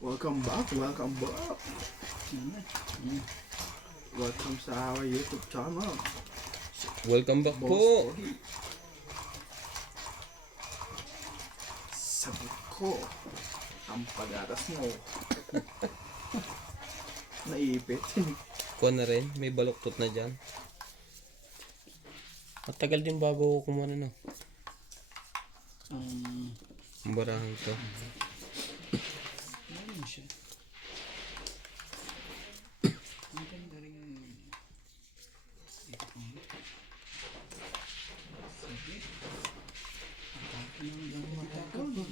Welcome back. Welcome sa our YouTube channel. Welcome back Boss po. Pogi. Sabi ko, ang pag-atas mo. Naipit. Kuha na rin, may baluktot na dyan. Matagal din bago ako kumana na. Ang barahan to. Ano siya? Ang ganda rin yung... Sige. Mataka ba?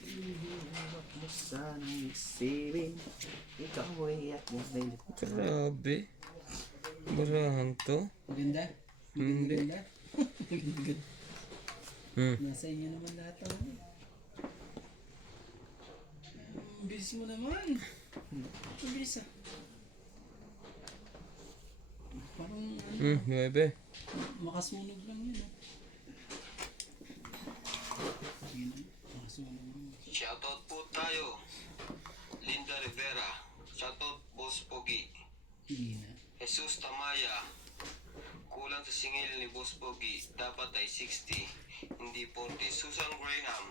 Ihuwag mo sanang isipin. Ikaw ay ako na Grabe. Barahan to. Maganda? Hindi. Maganda? Maganda. Nasa inyo naman lahat ang ano. Ang bilis mo naman. Ang bilis ah. Parang ano, 9. makasunog lang yun ah. Sige na, makasunog lang. Shoutout po tayo. Linda Rivera. Shoutout Boss Pogi. Hindi na. Jesus Tamaya. Kulang sa singil ni Boss Pogi. Dapat ay 60. Hindi 40. Susan Graham.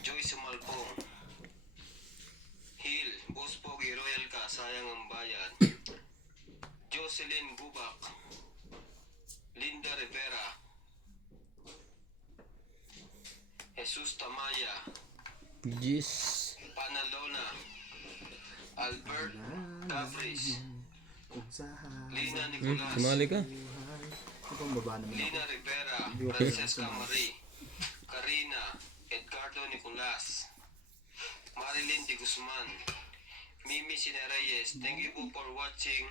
Joyce Malbong. Hill. Boss Pogi. Royal ka. Sayang ang bayan. Jocelyn Gubak. Linda Rivera. Jesus Tamaya. Yes. Panalona. Albert Gavris. kung saan Lina Nicolas. Sumali ka. buhay. Ito ang baba naman ako. Lina Rivera. Hindi ko Francesca pinasama. Marie. Karina. Edgardo Nicolas. Marilyn de Guzman. Mimi Sina Reyes. Thank you po for watching.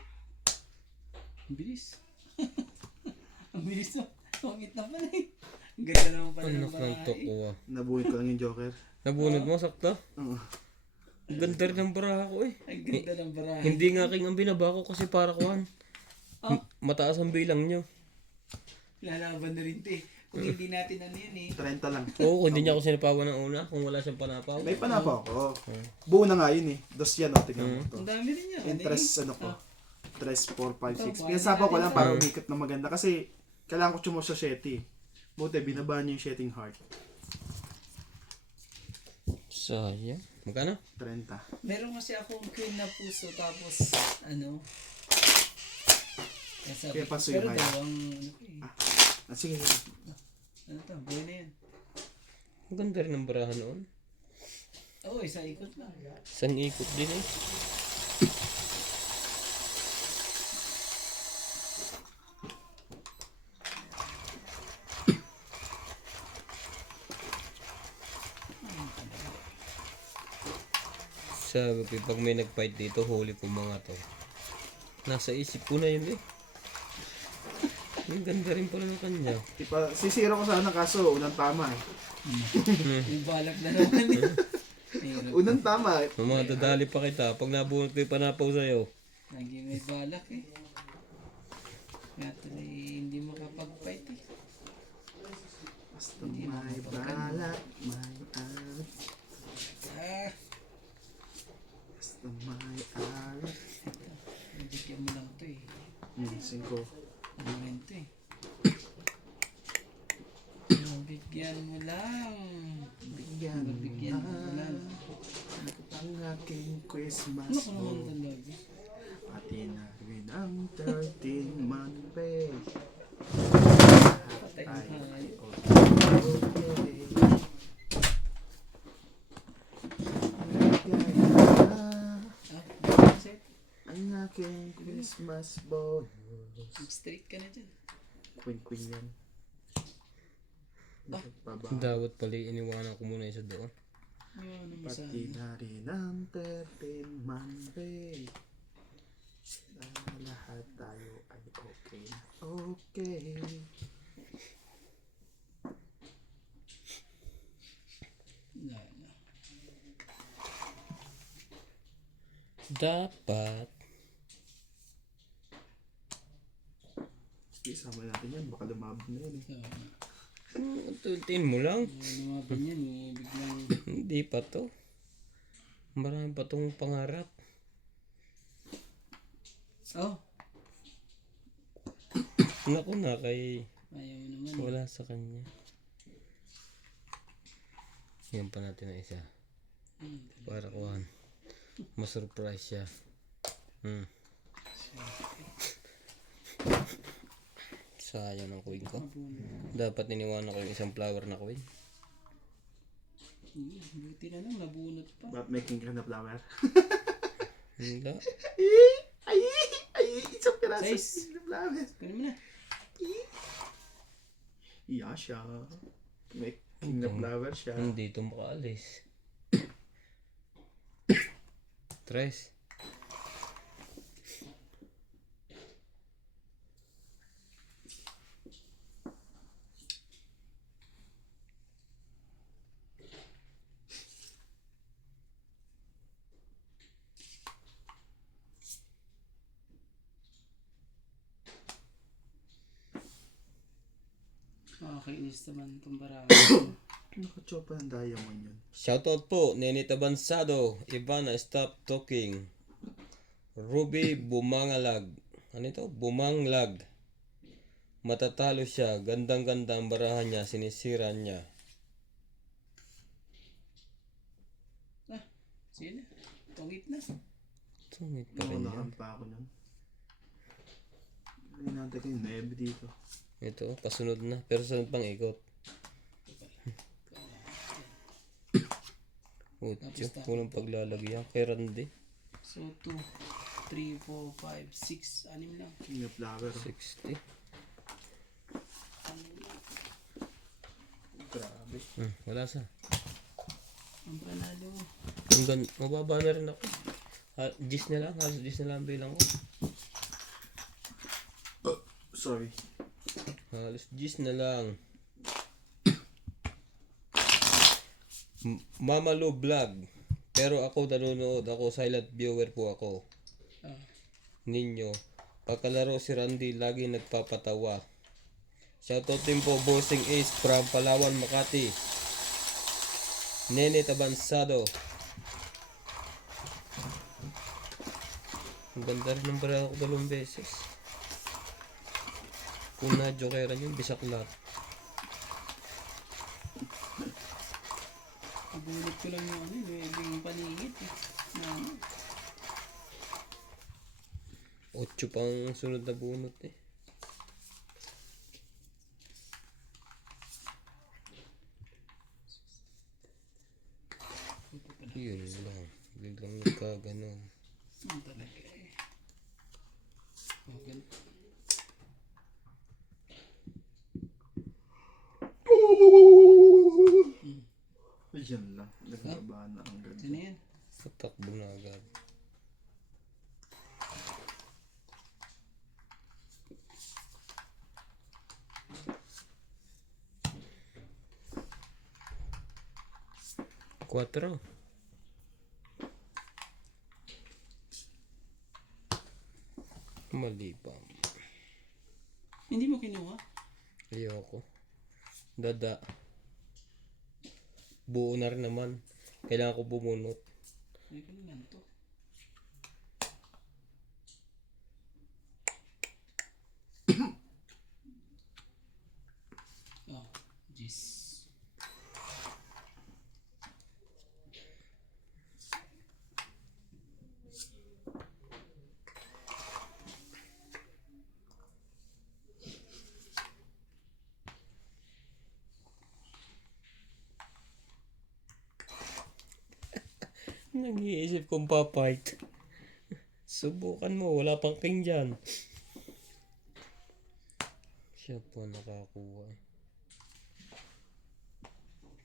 Ang bilis. Ang bilis na. Pangit na pala eh. Ang ganda naman pala ng Anak ng bahay. toko ah. Nabuhin ko lang yung Joker. Nabunod mo, sakto? Oo. Ang ganda rin ng baraha ko eh. Ang ganda ng barahay. Hindi nga king ang binaba ko kasi para kuhan. Mataas ang bilang nyo. Lalaban na rin ito eh. Kung hindi natin ano yun eh. 30 lang. Oo, hindi niya ako sinapawan ng una kung wala siyang panapaw. May panapaw ako. Buo na nga yun eh. Dos yan o. Tingnan mo to. Ang dami rin yan. Interest ano ko. 3, 4, 5, 6. Ito, Pinasapa ko lang para Mm. umikot na maganda. Kasi kailangan ko tsumo sa shetty. Buti binaba niyo yung shetting heart. Sayang. Magkano? 30. Meron kasi akong queen na puso tapos ano. Kaya sabi Kaya ko, paso pero yung dalawang ano ko eh. Ah, sige. Ano to? Buhay na yan. Ang ganda rin ng baraha noon. Oo, isang ikot lang. Isang ikot din eh. Sabi ko, pag may nag-fight dito, huli ko mga to. Nasa isip ko na yun eh. Ang ganda rin pala ng kanya. Sisira ko sana kaso unang tama eh. Yung balak na naman eh. Hirap. Unang tama eh. Mamadadali pa kita pag nabunod ko yung panapaw sa'yo. Lagi may balak eh. Kaya tuloy hindi makapag-fight eh. Basta may balak, may alat. Ah, Basta may alat. nabigyan mo lang to eh. 5. Ano rin to eh. Nabigyan mo lang. Bigyan Nabigyan mo lang. ang aking Ano Christmas ko naman mo. talaga? Pati na rin ang 13-month pay. Patay Ay, na hayop. okay. Ah, set. Ang aking Christmas bonus. Mag-straight ka na dyan. Queen yan. Baba. Dawat pala iniwanan ko muna isa doon. Ayun, ano sa Pati na rin ang 13-month pay. Lahat tayo ay okay. Okay. Wala na. Dapat. Isama natin yan. Baka lumabog na yan eh. So, Tultin mo lang. lumaban yan eh. Biglang Hindi pa to. Marami pa tong pangarap. Oh, Naku na kay ayaw mo naman. wala sa kanya. Yan pa natin na isa. Para kuhan. Masurprise siya. Sayang ng coin ko. Dapat niniwanan ko yung isang flower na coin. Buti na lang, nabunot pa. But making ka na flower. Wala. Ay, isang piraso. Size. Na flower. Kunin mo na. Iya siya. Making na flower siya. Hindi ito makaalis. Tres. Nakakainis naman itong barako. Nakachopa ng diamond yun. Shoutout po, Nenita Bansado, Ivana Stop Talking, Ruby Bumangalag. Ano ito? Bumanglag. Matatalo siya, gandang-ganda ang barahan niya, sinisira niya. Sige na. Tungit na. Sungit pa rin yan. Naunahan pa ako nun. Ay, natin ko yung nebe dito. Ito, pasunod na. Pero sunod pang ikot. Utyo, walang paglalagyan. Kay Randy, So, 2, 3, 4, 5, 6, 6 lang. King na flower. 60. Grabe. Wala sa. Ang panalo. Mababa na rin ako. Gis na lang. Halos gis na lang bilang ko. Sorry. Halos gis na lang. Mama Lu Vlog. Pero ako nanonood. Ako silent viewer po ako. Ninyo. Pagkalaro si Randy lagi nagpapatawa. Shoutout din po Bossing Ace from Palawan, Makati. Nene Tabansado. Ang ganda rin ng barako ko 2 beses. Kung na-jokeran yun, bisaklat. Nabunot ko lang yung ano, yung paningit eh. Na ano. 8 pang sunod na bunot eh. Yun lang. Biglang nagkaganon. Ang talaga eh. Oh, ganito. Ayan lang. Nagbaba na ang ganda. Sino yan? Tatakbo na agad. Quatro. Mali pa. Hindi mo kinuha? Ayoko. Dada. Buo na rin naman. Kailangan ko bumunot. Hindi ko naman to. Oh, jeez. Nag-iisip kong papight. Subukan mo. Wala pang king dyan. Siya po nakakuha.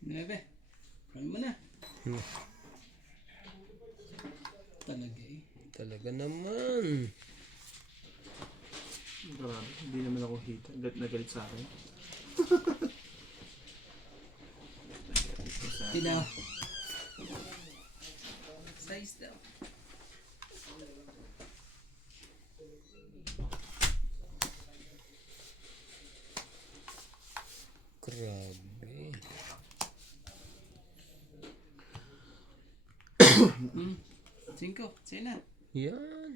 9. Kaya mo na. Hmm. Talaga eh. Talaga naman. Grabe. Hindi naman ako hita. Nagalit sa akin. Tinaw. Size daw. Grabe. Hmm. 5. Sa'yo na. Yan.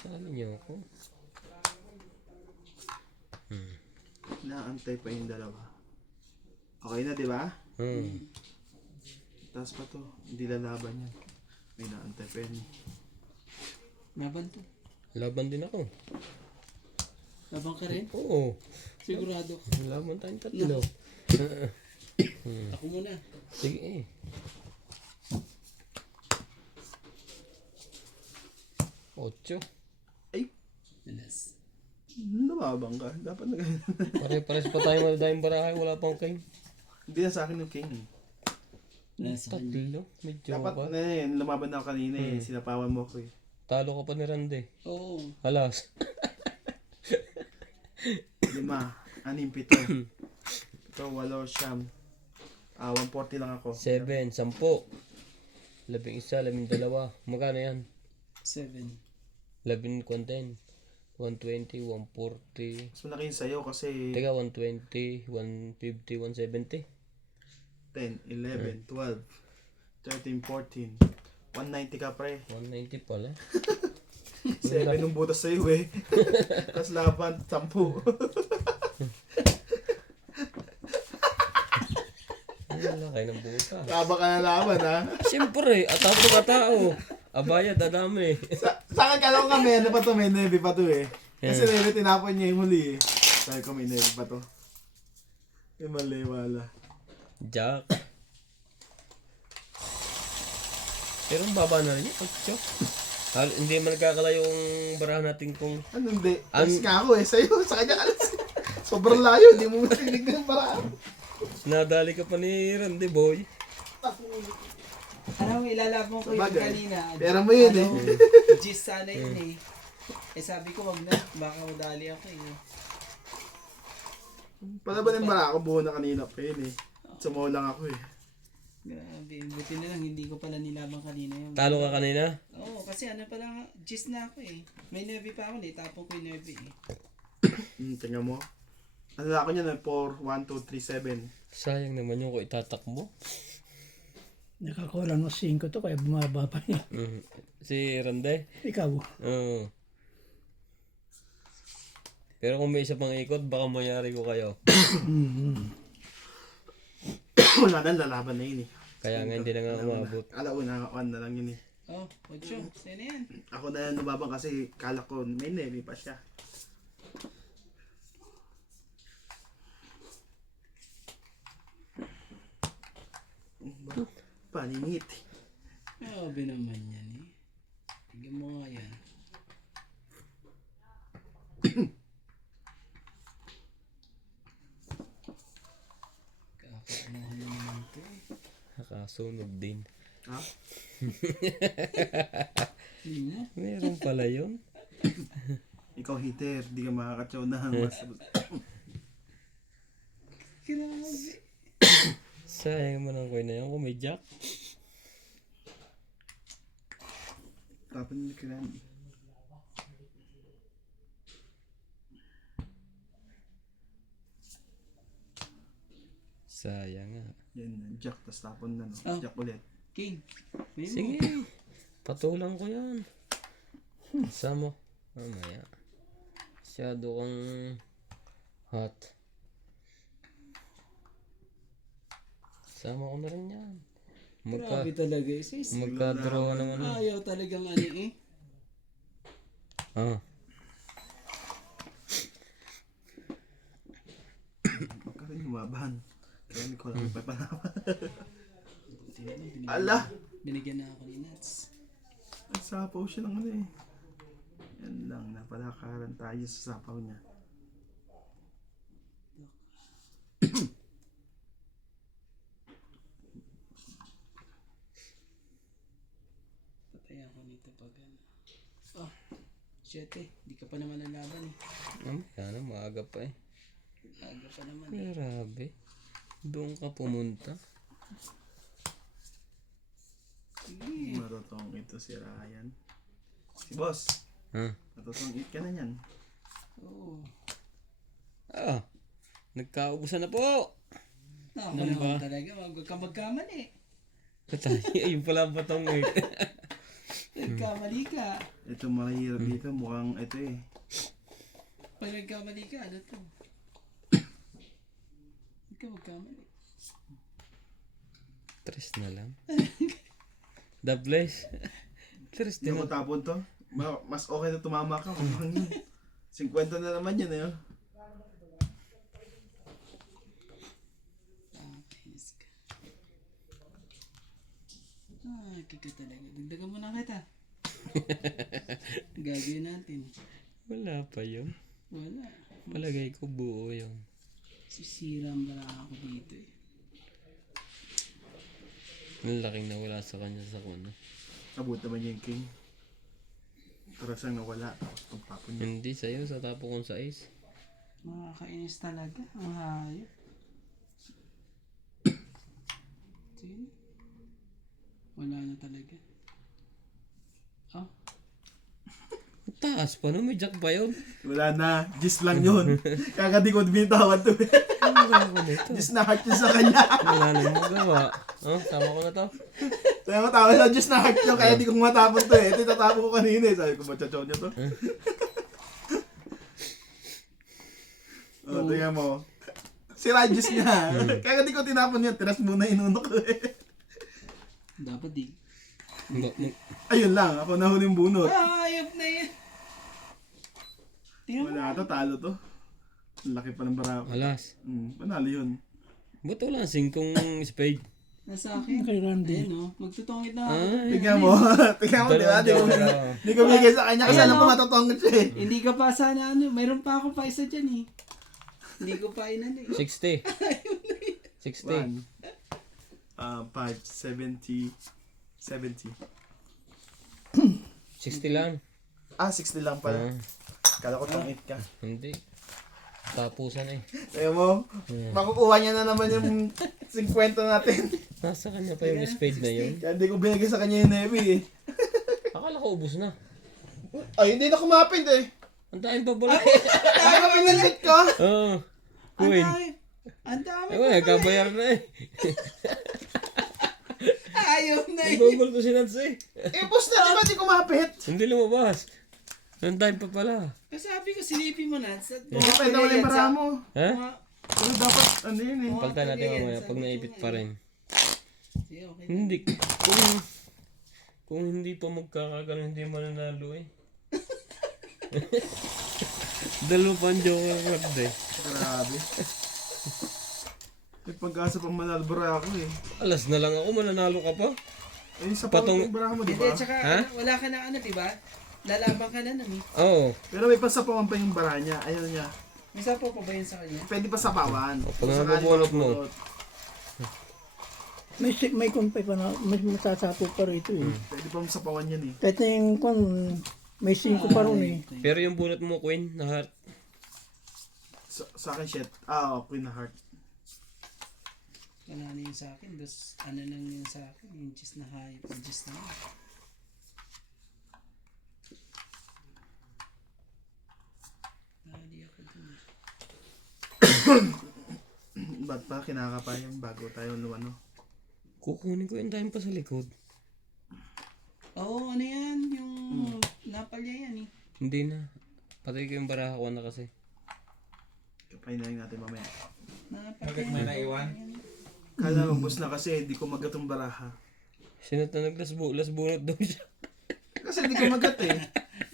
Sabi niyo ako. Naantay pa yung dalawa. Okay na, di ba? Taas pa to. Hindi lalaban yan. May naantay pa yan. Laban to. Laban din ako. Laban ka rin? Oo. Sigurado. Laban tayong tatlo. Ako muna. Sige eh. Ocho. Ay! Alas. Lumabang ka. Dapat na ganyan. Pare-pares pa tayo madadayang barahay. Wala pang king. Hindi na sa akin yung king. Nasa kanya. Tatlo. Medyo Dapat ba? na yun. Lumaban na ako kanina eh. Sinapawan mo ako eh. Talo ka pa ni Randy. Oo. Halas. 5, 6, 7. Ito, 8, 9. 140 lang ako. 7, 10. 11, 12. Magkano yan? 7. 11, 10. 120, 140. Mas malaki yung sa'yo kasi Teka, 120, 150, 170. 10, 11, 12, 13, 14. 190 ka pre. 190 pala. 7 yung butas sa'yo eh. Tapos laban, 10. Ang laki ng buta. Kaba ka na laban ha. Siyempre, atato ka tao. Abaya, dadami. Sa akin kala ko nga may ano pa to, may navy pa to eh. Kasi navy tinapon niya yung huli eh. Sabi ko may navy pa to. Yung mali, wala. Jack. Pero ang baba na rin yun. Ocho. Hindi man nagkakalayo yung barahan natin kung... Ano hindi? Alis nga ako eh. Sa'yo, sa kanya alis. Sobrang layo, hindi mo matinig ng paraan. Nadali ka pa ni Randy boy. Ano, ilalaban ko yung Sabagay. kanina. Pera mo yun eh. Gis sana yun eh. Eh sabi ko wag na, baka madali ako eh. Palaban yung bara ako, buo na kanina pa yun eh. Sumaw lang ako eh. Grabe, buti na lang hindi ko pala nilaban kanina yun. Talo ka kanina? Oo, kasi ano pala, gis na ako eh. May nervy pa ako, tapon ko yung nervy eh. Tingnan mo. Ano ako niya, 4, 1, 2, 3, 7. Sayang naman yung kung itatakbo. Nakakulang ng 5 to kaya bumaba pa niya. Si Randy? Ikaw. Oo. Pero kung may isa pang ikot, baka mayari ko kayo. Wala na, lalaban na yun eh. Kaya nga hindi na nga umabot. Alauna, 1 na lang yun eh. Oh, 8, sa'yo na yan. Ako na yan lumabang kasi kala ko may navy pa siya. Paninit. Grabe naman yan eh. Tignan mo nga yan. Kakakunahan na naman ito eh. Nakasunog din. Ha? Meron pala yun. Ikaw hitter, di ka makakatsaw na. Mas... Grabe. Sayang mo ng coin na yun kung may jack. Tapon niyo kailan. Sayang nga. Yan, jack, tas tapon na no. Oh. Jack ulit. King. May mo. Sige. Patulang ko yan. Sama. Mamaya. Masyado kang hot. Sama ko na rin yan. Grabe talaga eh. Sis. Magka-draw naman. Ayaw talagang ano eh. Ah. Huwag ka rin lumaban. Kaya hindi ko lang papalaban. Ala! Binigyan na ako ni Nats. Nagsapaw siya ng ano eh. Yan lang, napalakaran tayo sa sapaw niya. Patay ako nito pag ano. Oh, 7. Di ka pa naman nalaban eh. Mamaya na, maaga pa eh. Aga pa naman eh. Grabe. Doon ka pumunta. Matutong ito si Ryan. Si boss. Ha? Matutong eat ka na yan. Oo. Ah. Nagkaubusan na po. Ako Ano naman ba? talaga. Huwag ka magkaman eh. Ayun pala ang batong eh. Nagkamali ka. Ito mahirap dito. Mukhang ito eh. Pag nagkamali ka, ano to? Huwag ka magkamali. Tres na lang. Dables. Tres Hindi din mo tapon to. Mas okay na tumama ka. Mukhang yun. 50 na naman yun eh. Oh. Ayos ka. Kika talaga. Dagdagan mo na kita. Gagawin natin. Wala pa yun. Wala. Palagay ko buo yun. Sisiram na ako dito eh. Ang laking nawala sa kanya sa kuno. Abot naman yung king. Tarasang nawala. Tapos pagpapon niya. Hindi sa'yo, sa tapo kong sa ace. Makakainis talaga. Ang hayop. Sige. Wala na talaga. Oh. Taas pa no, may jack pa yun. Wala na. Gis lang yun. Kaka di ko binitawan to. Ano gawin ko nito? Gis na heart yun sa kanya. Wala nang magawa. Oh, sama ko na to. Sabi mo tama sa Diyos na heart yun. Kaya di ko matapon to eh. Ito itatapon ko kanina eh. Sabi ko machachaw niya to. Oh, tingnan mo. Sira Diyos niya. Kaya di ko tinapon yun. Tiras muna inunok ko eh. Dapat di. Ayun lang. Ako na huling bunot. Hayop na yan. Tingnan mo. Wala to. Talo to. Ang laki pa ng barako. Alas. Panalo yun. Ba't wala singkong spade? Nasa akin. Kay Randy. Ayan o. Magtutungit na ako. Ay, Tingnan mo. Tingnan mo. Diba? Di ko bigay sa kanya kasi Ayan, alam ko oh. matutongit siya eh. Hindi ka pa sana ano. Mayroon pa ako pa isa dyan eh. Hindi ko pa inano eh. 60. 60. 5, 70, 70. 60 lang. 60 lang pala. Ah, Kala ko tongit ka. hindi. Tapusan eh. Kaya mo, makukuha niya na naman yung 50 natin. Nasa kanya pa yung spade na yun. Kaya hindi ko binigay sa kanya yung Navy eh. Akala ko ubus na. Ay, hindi na kumapit eh. Ang dahil pa pala. Kaya ka pinindot ko. Oo. Ang Queen. dami. Ang dami. Ay, wala, nagkabayar na eh. Ayaw na eh. Nagugol to si Nats eh. Boss na naman, di kumapit. Hindi lumabas. Ang dahil pa pala. Sabi ko, silipin mo na. Kumapit na wala yung bara mo. Ha? Pero dapat, ano yun eh. Palitan natin mamaya pag naipit pa rin. Sige, okay. Hindi. Kung hindi pa magkakagano, hindi mananalo eh. Dalawa pa ang joker card eh. Grabe. May pag-asa pang manalbara ako eh. Alas na lang ako, mananalo ka pa. Ay, sa Patong- patong bara mo, di Hindi, ba? tsaka Ha? wala ka na ano, diba? Lalaban ka na nun eh. Oo. Pero may pasapawan pa yung bara niya. Ayaw niya. May sapo pa ba yun sa kanya? Pwede pa sapawan. Pag Kung sakali nabubulot mo. mabulot. May kumpay pa na, mas masasapo pa rito eh. Pwede pa sapawan yan eh. Kahit na yung may 5 pa ron eh. Pero yung bunot mo, Queen, na heart. Sa akin shit. Queen na heart. Wala na yun sa akin. Dos, ano lang yun sa akin. Yung gist na hayop. Yung gist na yun. Dali ako dun. Ba't pa kinakapa yung bago tayo lumano? Kukunin ko yung time pa sa likod. Oo, ano yan? Yung napalya yan eh. Hindi na. Patay ko yung baraha ko na kasi. Kapain na lang natin mamaya. Bakit may naiwan? Kala mo, boss na kasi hindi ko magat yung baraha. Sinat na naglas bunot daw siya. Kasi hindi ko magat eh.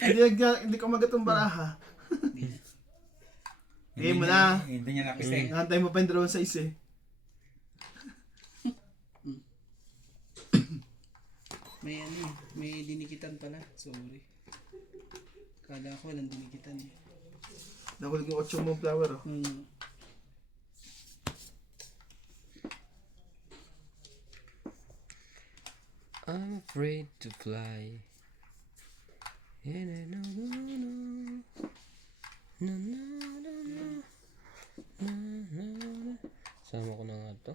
Hindi ko magat yung baraha. Game mo na. Hindi niya napising. Nantay mo pa yung dalawang size eh. May ano eh. May dinikitan pala. Sorry. Kala ko walang dinikitan eh. Nahulog yung 8 mong flower oh. I'm afraid to fly. And I know, no. Na, na, na, na. Na, na, na. Sama ko na nga to.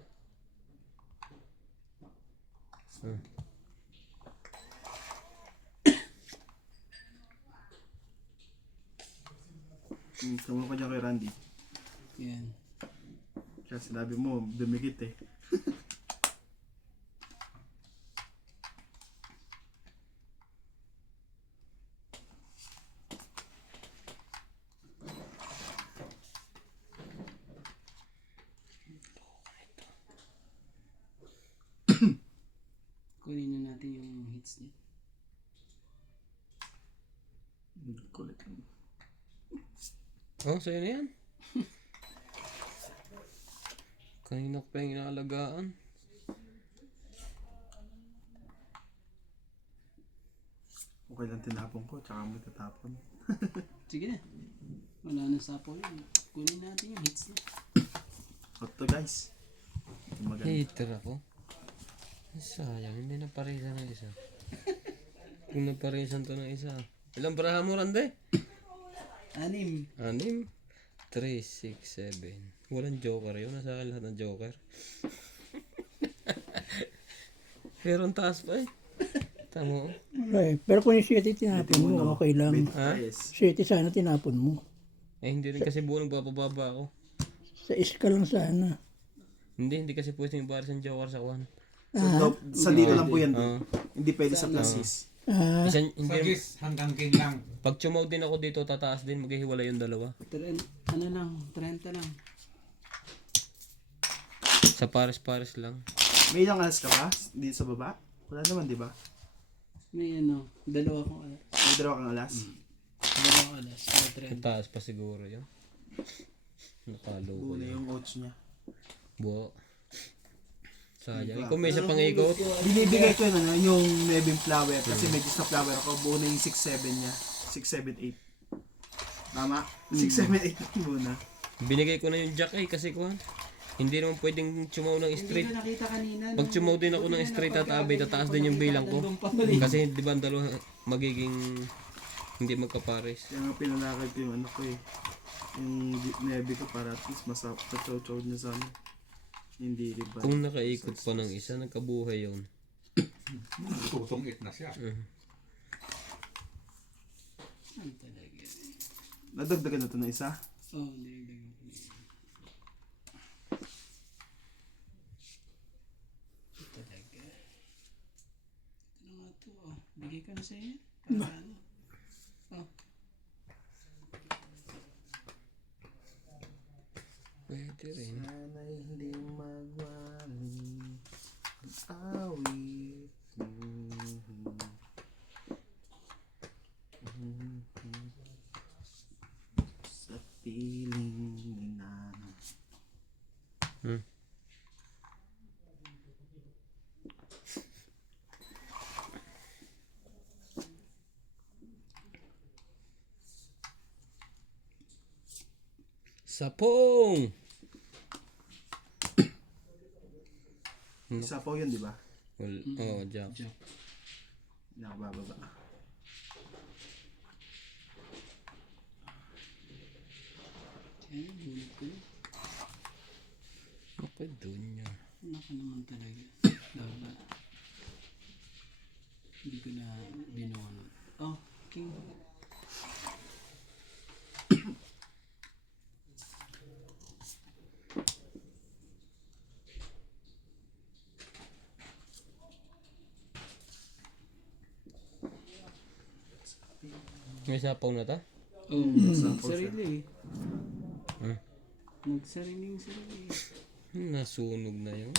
Tama ko dyan kay Randy. Yan. Kaya sinabi mo, dumikit eh. Kunin na natin yung hits niya. Kulit. Oh, sa'yo na yan. Kanina ko pa yung inaalagaan. Okay lang tinapon ko, tsaka mo tatapon. Sige na. Wala na sapo yun. Kunin natin yung hits niya. Hot to guys. Ito maganda. Hater ako. Sayang, hindi na parisan ng isa. Kung naparisan to ng isa. Ilang baraha mo, Rande? 6. 6. 3, 6, 7. Walang joker yun. Nasa akin lahat ng joker. Pero ang taas pa eh. Tama. Wala eh. Pero kung yung 7 tinapon mo, okay lang. Ha? 7 sana tinapon mo. Eh, hindi rin kasi buo nagbababa ako. Sa iska lang sana. Hindi kasi pwede yung baris ng joker sa kuhan. Sa dito lang po yan. Oo. Hindi pwede sa plasis. Hindi, hanggang king lang. pag chumaw din ako dito, tataas din. Maghihiwalay yung dalawa. Ano lang, 30 lang. Sa pares-pares lang. May ilang alas ka ba? Dito sa baba? Wala naman, di ba? May ano, dalawa kong alas. May dalawa kang alas. Dalawa kong alas. May 30. Taas pa siguro yun. Nakalo ko Una yun. yung coach niya. Buo. Sayang. Kung may isa pang ikot. Binibigay ko yun, ano, yung Nebin flower. Kasi medyo sa flower ako, buo na yung 6-7 niya. 6-7-8. Tama? 6-7-8 muna. Binigay ko na yung jack eh kasi kuhan. Hindi naman pwedeng chumaw ng straight. Hindi ko nakita kanina. Pag chumaw din ako ng straight tatabi, tataas din yung bilang ko. Kasi di ba ang dalawa magiging hindi magkapares. Kaya nga pinalakad ko yung ano ko eh. Yung Nebin ko para at least masap sa chow-chow niya sa ano. Hindi rin ba? Kung nakaikot pa ng isa, nagkabuhay yun. Tutungit na siya. Ano talaga? Nadagdagan na ito ng isa. Oh, hindi. Talaga. Ito na nga to. Oh, bigay ko na sa'yo. Para ano? Oh. Pwede rin. Sana'y hindi magwali ang awit. Sa piling ni Nanay. Sapong! Isa po yun, di ba? Oh, jack. Nakabababa. Ayan, bulit ko. Okay, doon yun. Naka naman talaga. Dapat. Hindi ko na binuwan. Oh, king. May sapong na ta? Oh, sarili. Nagsariling sarili. Nasunog na yun.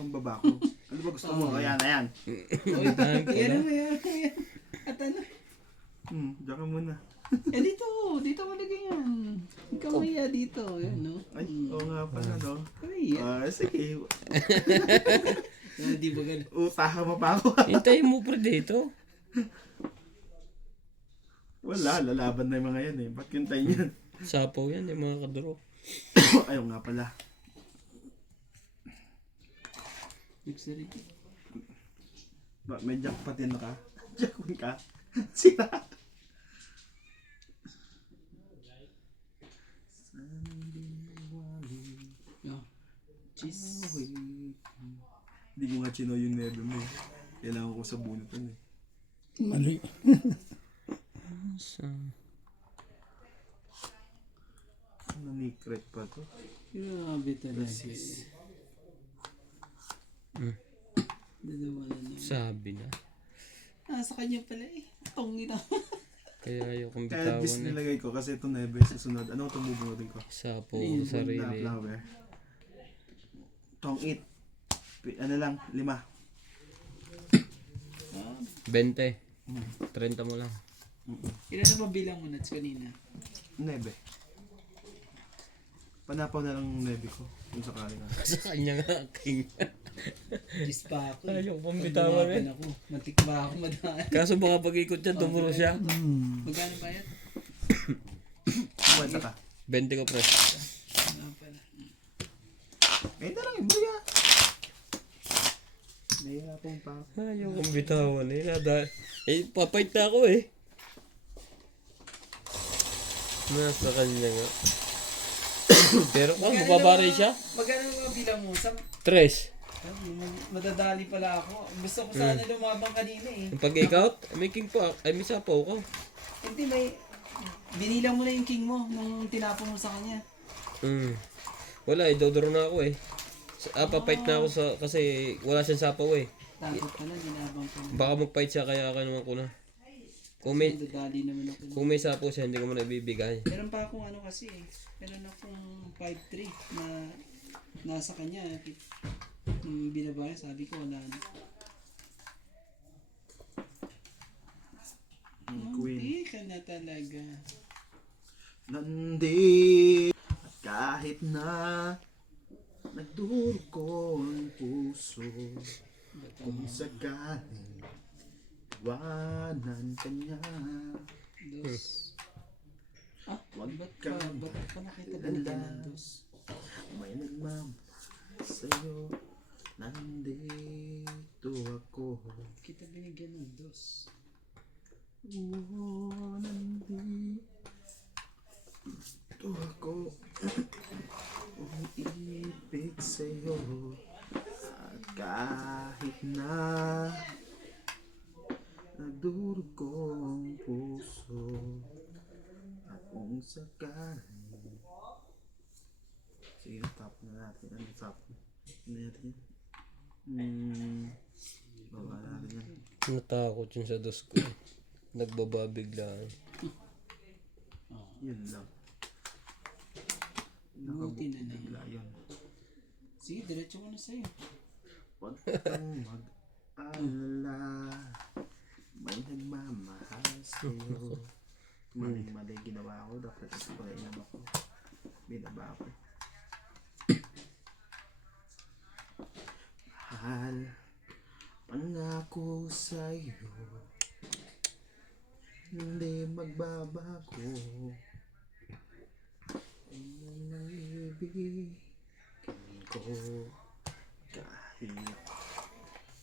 Ang baba ko. Ano ba gusto mo? Ayan, ayan. Ay, tahan ko na. Yan. At ano? Diyan ka muna. Eh dito malagay yan. Ikaw maya dito. Yan, no? Ay, oo nga pala, no? Ay, Sige. di ba ganun? Utaha mo pa ako. Hintayin mo pre dito. Wala, lalaban na yung mga yan eh. Ba't kintayin yan? Sapaw yan, yung mga kaduro. Ayaw nga pala. Nagsarili. May jackpot din ka? Jackpot ka? Sira. Oh, cheese. Hindi ko nga chino yung nebe mo eh. Kailangan ko sa bunutan eh. Mali. Ano ni Craig pa to? Grabe talaga. Dalawa na lang. Sabi na. Sa kanya pala eh. Tongin na. Kaya ayokong Kaya bis bitawan eh. nilagay ko kasi ito nebe sa sunod. Ano itong bubunutin ko? Sapaw Na sarili. flower. Tong 8. Ano lang, 5. 20. 30 mo lang. Ilan na ba bilang mo nuts kanina? 9. Panapaw na lang ng 9 ko. Kung sakali na. Sa kanya nga, king. Gis pa ako. Ayaw kong Pag bitawan lumaban ako, mantik ba ako madaan? Kaso baka pag-ikot siya, tumuro siya. Magkano ba yan? Kwenta ka. 20 ko, pre. Wala pala. Ngayon na lang yung buya. Nahihirapan pa ako. Ayaw kong bitawan eh. Papait na ako eh. Nasa kanya nga. Pero kung mababaray siya, Magkano mga bilang mo? tres. Madadali pala ako. Gusto ko sana lumabang kanina eh. Yung pag-ikaut, may king pa, ay may sapaw ko. Hindi, may... Binilang mo na yung king mo nung tinapon mo sa kanya. Wala, idodoro na ako eh. Papait na ako kasi wala siyang sapaw eh. Takot ka na, dinabang ko na. Baka mag-fight siya kaya naman ko na. Kung may, Madadali naman ako. kung may sapaw siya, hindi ko man ibibigay. Meron pa akong ano kasi eh. Meron akong 5-3 na nasa kanya. Nung binaba niya, sabi ko wala na. Queen. Hindi ka na talaga. Nandi at kahit na nagdurugo ang puso kung sakaling iwanan ka niya, Dos. Ah, wag ba't ka pa nakita binigyan ng dos? may sa'yo. Nandito ako. Kita binigyan ng dos. Oo, nandito ako. Umiibig sa'yo. At kahit na nagdurugo ang puso, at kung sakali. Sige, tap na natin. Ano tap? Ano natin? Baba natin yan. Natakot yun sa dos ko. Nagbaba biglaan. Yun lang. Buti na lang. Bigla yun. Sige, diretso ko na sa'yo. Huwag kang mag-alala. May nagmamahal sa'yo. Mali ginawa ko. Dapat ito pala inam ako. Binaba ako. Mahal, pangako sa'yo, hindi magbabago. Ang ibig ko, kahit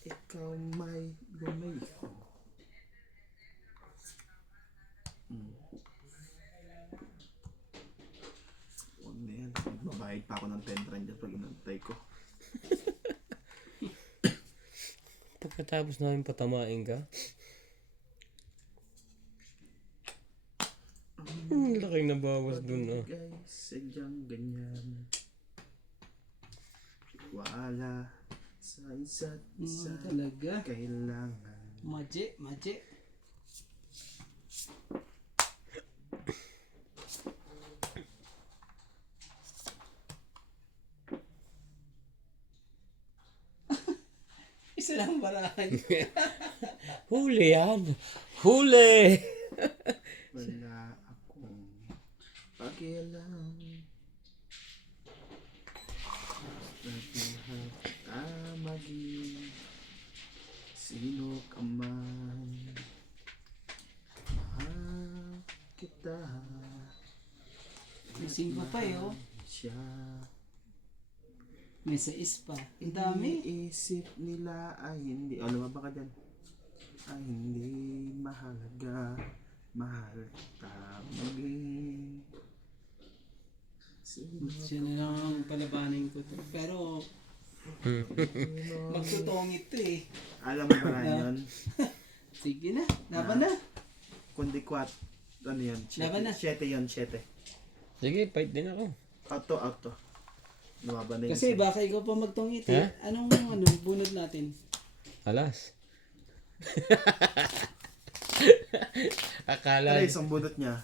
ikaw may lumayo. Huwag na yan. Magbabayad pa ako ng 10 rand dyan pag inantay ko. Pagkatapos namin patamain ka, laking nabawas dun ah. Guys, sadyang ganyan. Wala sa isa't isa. Talaga. Kailangan. Maje, maje. Isa lang barahan. Huli yan! Huli! Wala akong pakialam. Lahat ka maging sino ka man. Mahal kita. May 5 pa eh oh. Siya. May 6 pa. Ang dami. Iniisip nila ay hindi. O, lumaba ka dyan. Ay hindi mahalaga. Mahal kita maging. Sino Siya na lang ang palabanin ko to. Pero magtutongit to eh. alam mo ba yun? Sige na. Laban na. Kundi kwat. Ano yun? Laban na. 7 yun, 7. Sige, fight din ako. Auto. Lumaban na yun. Kasi baka ikaw pa magtongit eh. Anong bunod natin? Alas. Tara, isang bunot niya.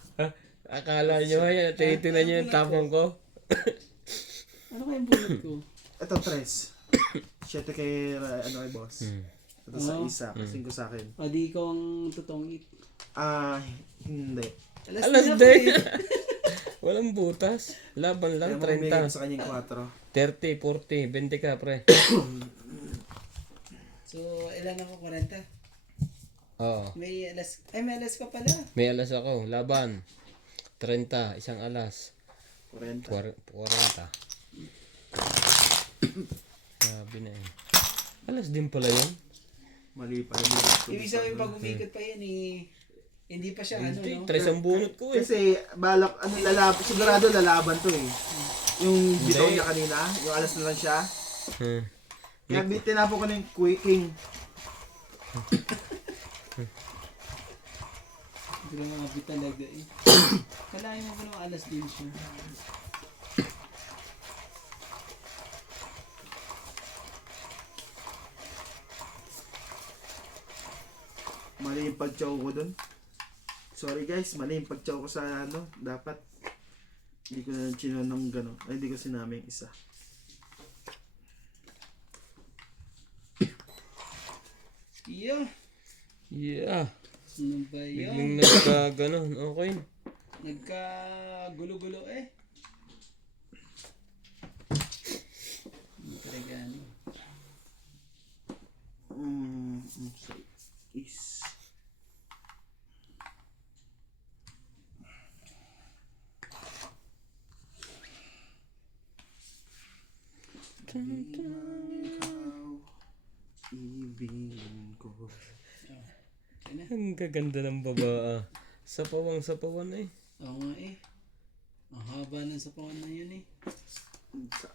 Akala nyo ay tinitingnan nyo yung tapong ko. Ano kayang bunod ko? Ito, 3. 7 kay, kay boss. Ito sa isa, kasing ko sa akin. O di ikaw ang totoong it. Hindi. Alas na po day. eh. Walang butas. Laban lang, Kaya mamigay 30. sa kanyang 4. 30, 40, 20 ka, pre. So, ilan ako? 40? Oo. May alas ka pala. May alas ako. Laban. 30, isang alas. 40. 40. Sabi na eh. Alas din pala yun. Mali pa. Ibig sabihin pag umikot pa yan hindi pa siya no? Tres ang bunot ko eh. Kasi balak, sigurado lalaban to eh. Yung bitaw niya kanina, yung alas na lang siya. Hmm. Kaya tinapo ko na yung king. Grabe talaga eh. Kalahin mo ba ng alas din siya? Mali yung pag-chow ko dun. Sorry guys, mali yung pag-chow ko sa ano. Dapat, hindi ko na chinon ng gano'n. Ay, hindi ko sinaming isa. Yeah. Yeah. Ano ba yun? Biglang nagka-ganon. Okay. Nagka-gulo-gulo eh. Hindi talaga ano. So, is... Ibigin ko. Ang gaganda ng baba. Sapawang-sapawan eh. Oo nga eh. Ang haba ng sapawan na yun eh.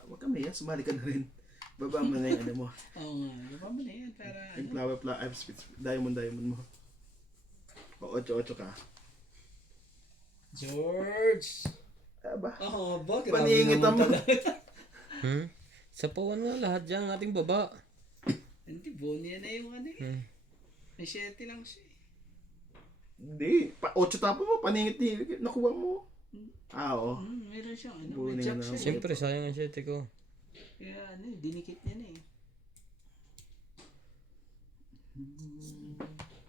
Huwag ka maya, sumali ka na rin. Baba mo na yung ano mo. Oo nga. Diba mo na yan para Yung ano. flower, diamond mo. O 8-8 ka. George! Aba. Oo ba? Grabe Paningit naman mo. talaga. Sapawan nga lahat dyan ang ating baba. Hindi, boni yan na yung ano eh. May 7 lang siya eh. Hindi. 8 tapo mo, paningit nakuha mo. Oo. Meron siyang ano. Boni May jack na siya. lang. Siyempre, sayang ang 7 ko. Kaya ano eh, dinikit niya na eh.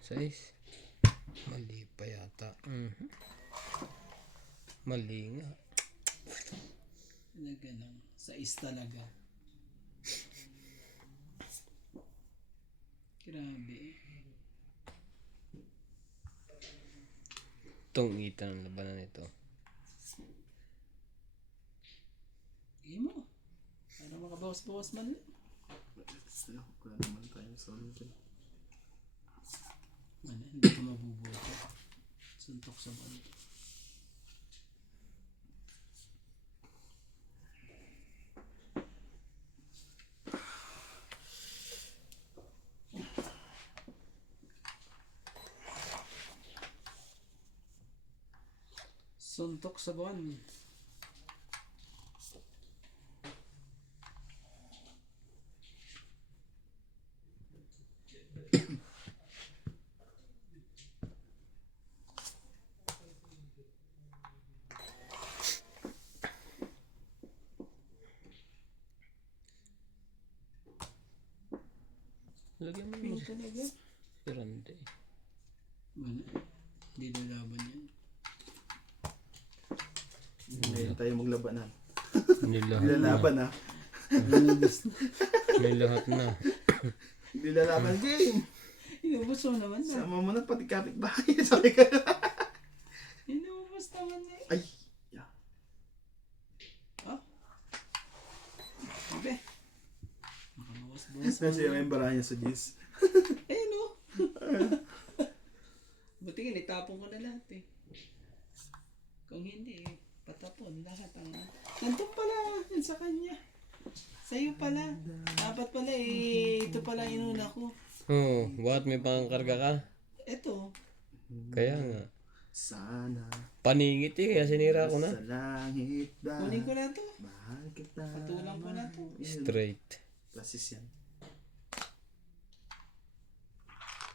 6. Mali pa yata. Mali nga. Talaga lang. Sa talaga. Grabe. Itong itan ang labanan nito. Sige mo. Para makabawas-bawas man lang. Wala naman tayong solution. Ano, hindi ko mabubuto. Suntok sa balik. Suntok sa buwan. Lagyan mo Pin mo si talaga. Randy. Wala. Hindi lalaban yan. Ngayon tayo maglabanan. Nilahat Hindi na. lalaban ha. May lahat na. Hindi lalaban game. Inubos mo naman na. Sama mo na pati kapitbahay. Sabi ka. Inubos naman na eh. Ay. Yeah. Sabi. Makabawas-bawas. Nasira yung bara niya sa Gis. Eh no. Buti nga, itapon ko na lahat eh. Kung hindi eh, patapon lahat ang... Nandun pala, yun sa kanya. Sa'yo pala. Dapat pala eh, ito pala inuna ko. Oh, what? May pangkarga ka? Eto. Kaya nga. Sana. Paningit eh, kaya sinira ko na. Sa langit na. Kunin ko na to. Mahal kita. Patulang ko na to. Straight. Klasis yan.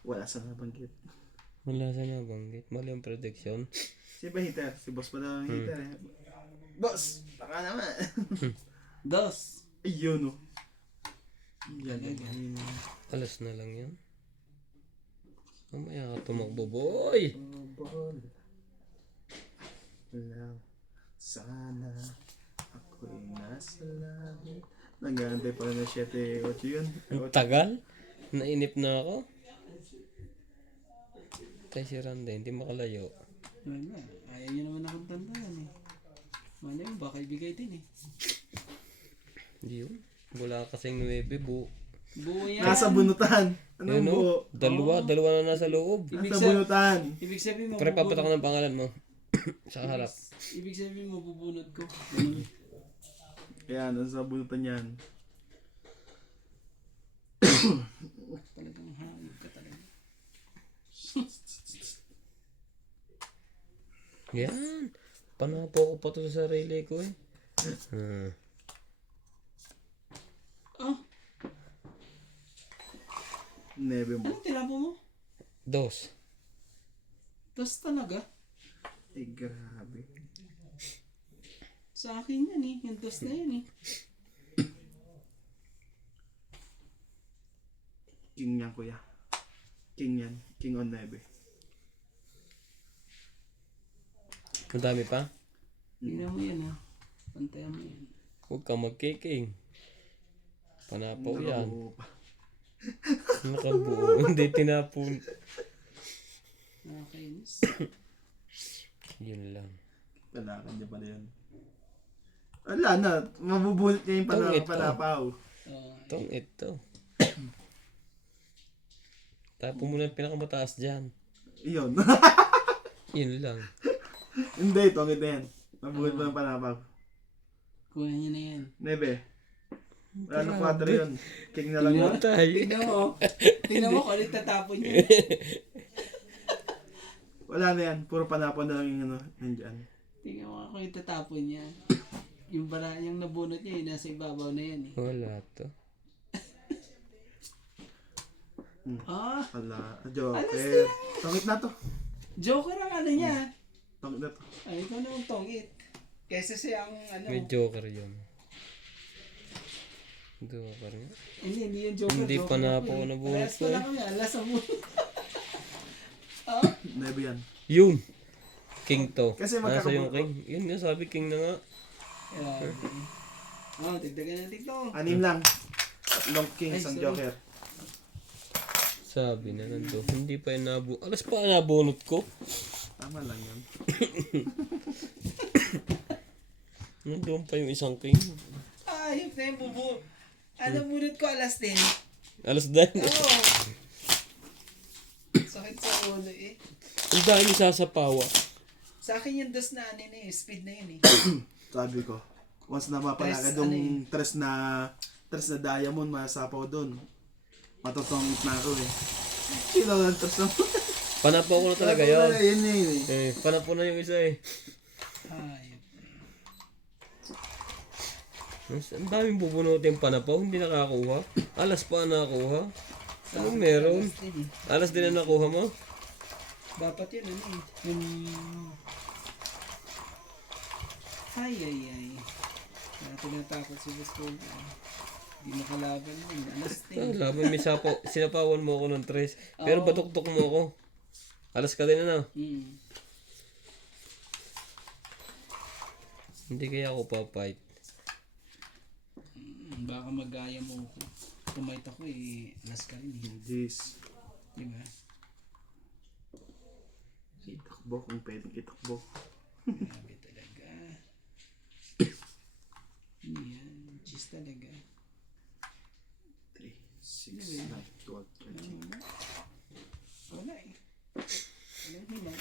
Wala sa nabanggit. Wala sa nabanggit. Mali ang prediction. Si ba hitter? Si boss pa daw ang hitter eh. Boss! Baka naman. Dos. Ayun o. Yan. Alas na lang yan. Mamaya ka tumakbo, boy. Bola lang sana ako'y nasa langit. Nag-aantay pa na 7-8 yun. Ang tagal. Nainip na ako. Kaya si Randy, hindi makalayo. Wala. Ayaw niyo naman akong tandaan eh. Malay mo, baka ibigay din eh. Hindi yun. Wala kasing 9 bu. Buo yan. Nasa bunutan. Anong Ayun buo? o. Dalawa na nasa loob. Nasa bunutan. Ibig sabihin mo, Pre, papatak ng pangalan mo. Sa harap. ibig sabihin mo, bubunot ko. Ganun. Ayan, nasa bunutan yan. Talagang hayop ka talaga. Yan. Panapo ko pa to sa sarili ko eh. Ah, Nebe mo. anong tinapo mo? 2. Tas talaga. Ay, grabe. Sa akin yan eh. Yung dos na yan eh. King yan, kuya. King yan. King on nebe. Madami pa? Tingnan mo yan ah. Pantayan mo yan. Huwag kang magkiking. Panapaw yan. Nakabuo pa. Nakabuo. Hindi tinapon. Nakakainis. Yun lang. Palakan niya pala yun. Wala na. Mabubunot niya yung Tungit to. panapaw. Itong ito. Tapon mo na yung pinakamataas dyan. Iyon. Yun lang. Hindi, tungit na yan. Mabubunot mo yung panapaw. Kuha niya na yan. Nebe. Wala na 4 yun. King na lang yun. Tayo. Tingnan mo. Tingnan mo kung ano yung tatapon niya. Wala na yan. Puro panapon na lang yung ano. Nandiyan. Tingnan mo kung yung tatapon niya. Yung bara, yung nabunot niya, yung nasa ibabaw na yan eh. Wala to. Ah, Wala. Joker. Alas Tungit na to. joker ang ano niya. Tungit na to. Ay, ikaw naman tongit. Kesa siya ang ano. May joker yun. Joker nga. Hindi yung joker. Hindi joker pa na ako po eh. nabunot Alas ko pa eh. lang kami, alas sa bunot. Ah, Nebe yan. Yun. King to. Kasi Nasa magkakabuo. yung king. Yun nga sabi king na nga. grabe. Oh, tigdagan natin to. 6 lang. Tatlong king, Ay, isang sorry. joker. Sabi na nando. Hindi pa yung nabunot. Alas pa nabunot ko. Tama lang yan. Nandun pa yung isang king. Ayop na yung bubu. Ano bunot ko alas din? Alas din. Oo. Sakit sa ulo eh. Ang dami sasapawa. Sa akin yung dos na ano na eh, speed na yun eh. Sabi ko. Once na mapalagad Tres, yung ano eh. tres na diamond, masapaw doon. Matutungit na ako eh. Sino lang tres na? Panapaw ko na talaga yun. Yun eh. Panapaw na yung isa eh. Ayop. Ang daming bubunutin panapaw. Hindi nakakuha. Alas pa nakakuha. Anong meron? Alas din eh. Alas din na nakuha mo? Dapat yun ano eh. Yung... Ay. Kaya tinatakot si Boss Pogi. Hindi makalaban yun. Alas din. Laban may sinapawan mo ako ng 3. Pero batok-tok mo ako. Alas ka din na. Hindi kaya ako pa-fight. Baka magaya mo ko. Kumight ako eh. Alas ka rin eh. This. Diba? Itakbo kung pwedeng itakbo. Grabe talaga. Yan. Cheese talaga. 3, 6, 9, 12, 13. Wala eh. Walang himala.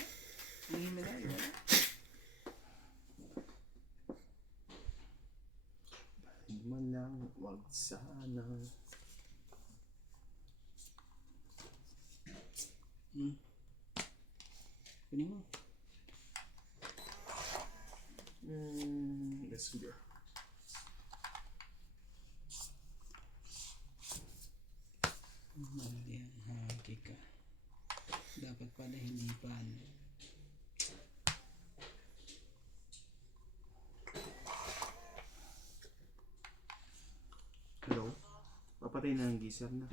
Walang himala. Wala. Hindi man lang, wag sana. Kunin mo. Let's go. Ano yan? Hagi ka. Dapat pala hindi pa ano. Hello? Papatay na ang gisar na.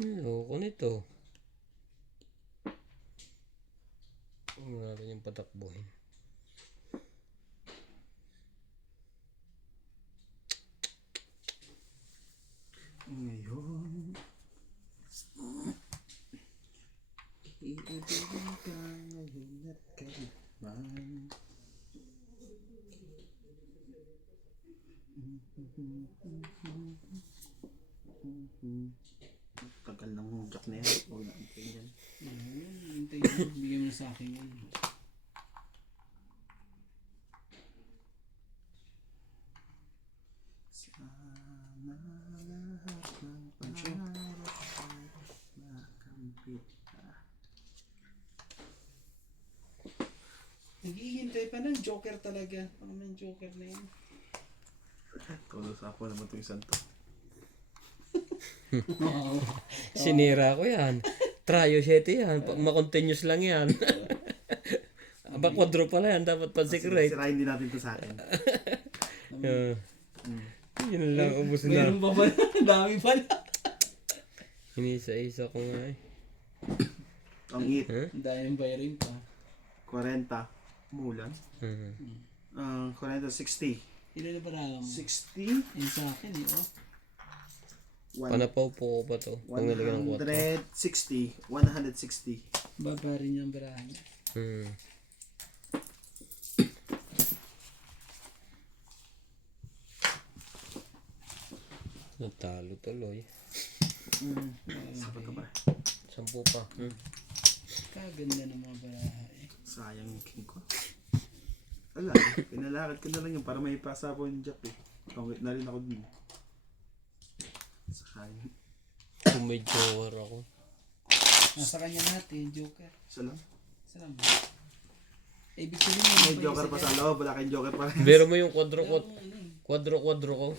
Ayoko nito. Huwag natin yung patakbuhin. Ngayon, iibigin ka ngayon at kailanman. Tagal ng jack na yan. Huwag na antayin yan. Hintayin mo. Bigyan mo na sa akin yan. Sana lahat ng pangarap ay makampit. Naghihintay pa ng Joker talaga. Ano man Joker na yun? Kausap ko naman itong isang to. Sinira ko yan. Trio 7 yan. Ma-continuous lang yan. Aba, quadro pala yan. Dapat pa secret. Sirahin din natin ito sa akin. Yun lang, ubus na. Meron pa ba? Dami pala. Inisa-isa ko nga eh. Ang eat, Ang daming bayarin pa. 40. Mulan. 40, 60. Ilan na parang? 60, Ayun sa akin eh. Oh. Panapaw po ko pa to. Kung nalagyan ng 4. 160. 160. Babarin niya ang barahan. Natalo tuloy. Sapat ka ba? 10 pa. Kaganda ng mga baraha eh. Sayang yung king ko. Wala, pinalakad ko na lang yun para may pasa po yung jack eh. Pangit na rin ako dun. Sayang. Kung may joker ako. Nasa kanya natin, Joker. Isa lang. Salamat. Eh, ibig sabihin mo May joker pa sa loob, wala kayong joker pa rin. Pero mo yung quadro ko.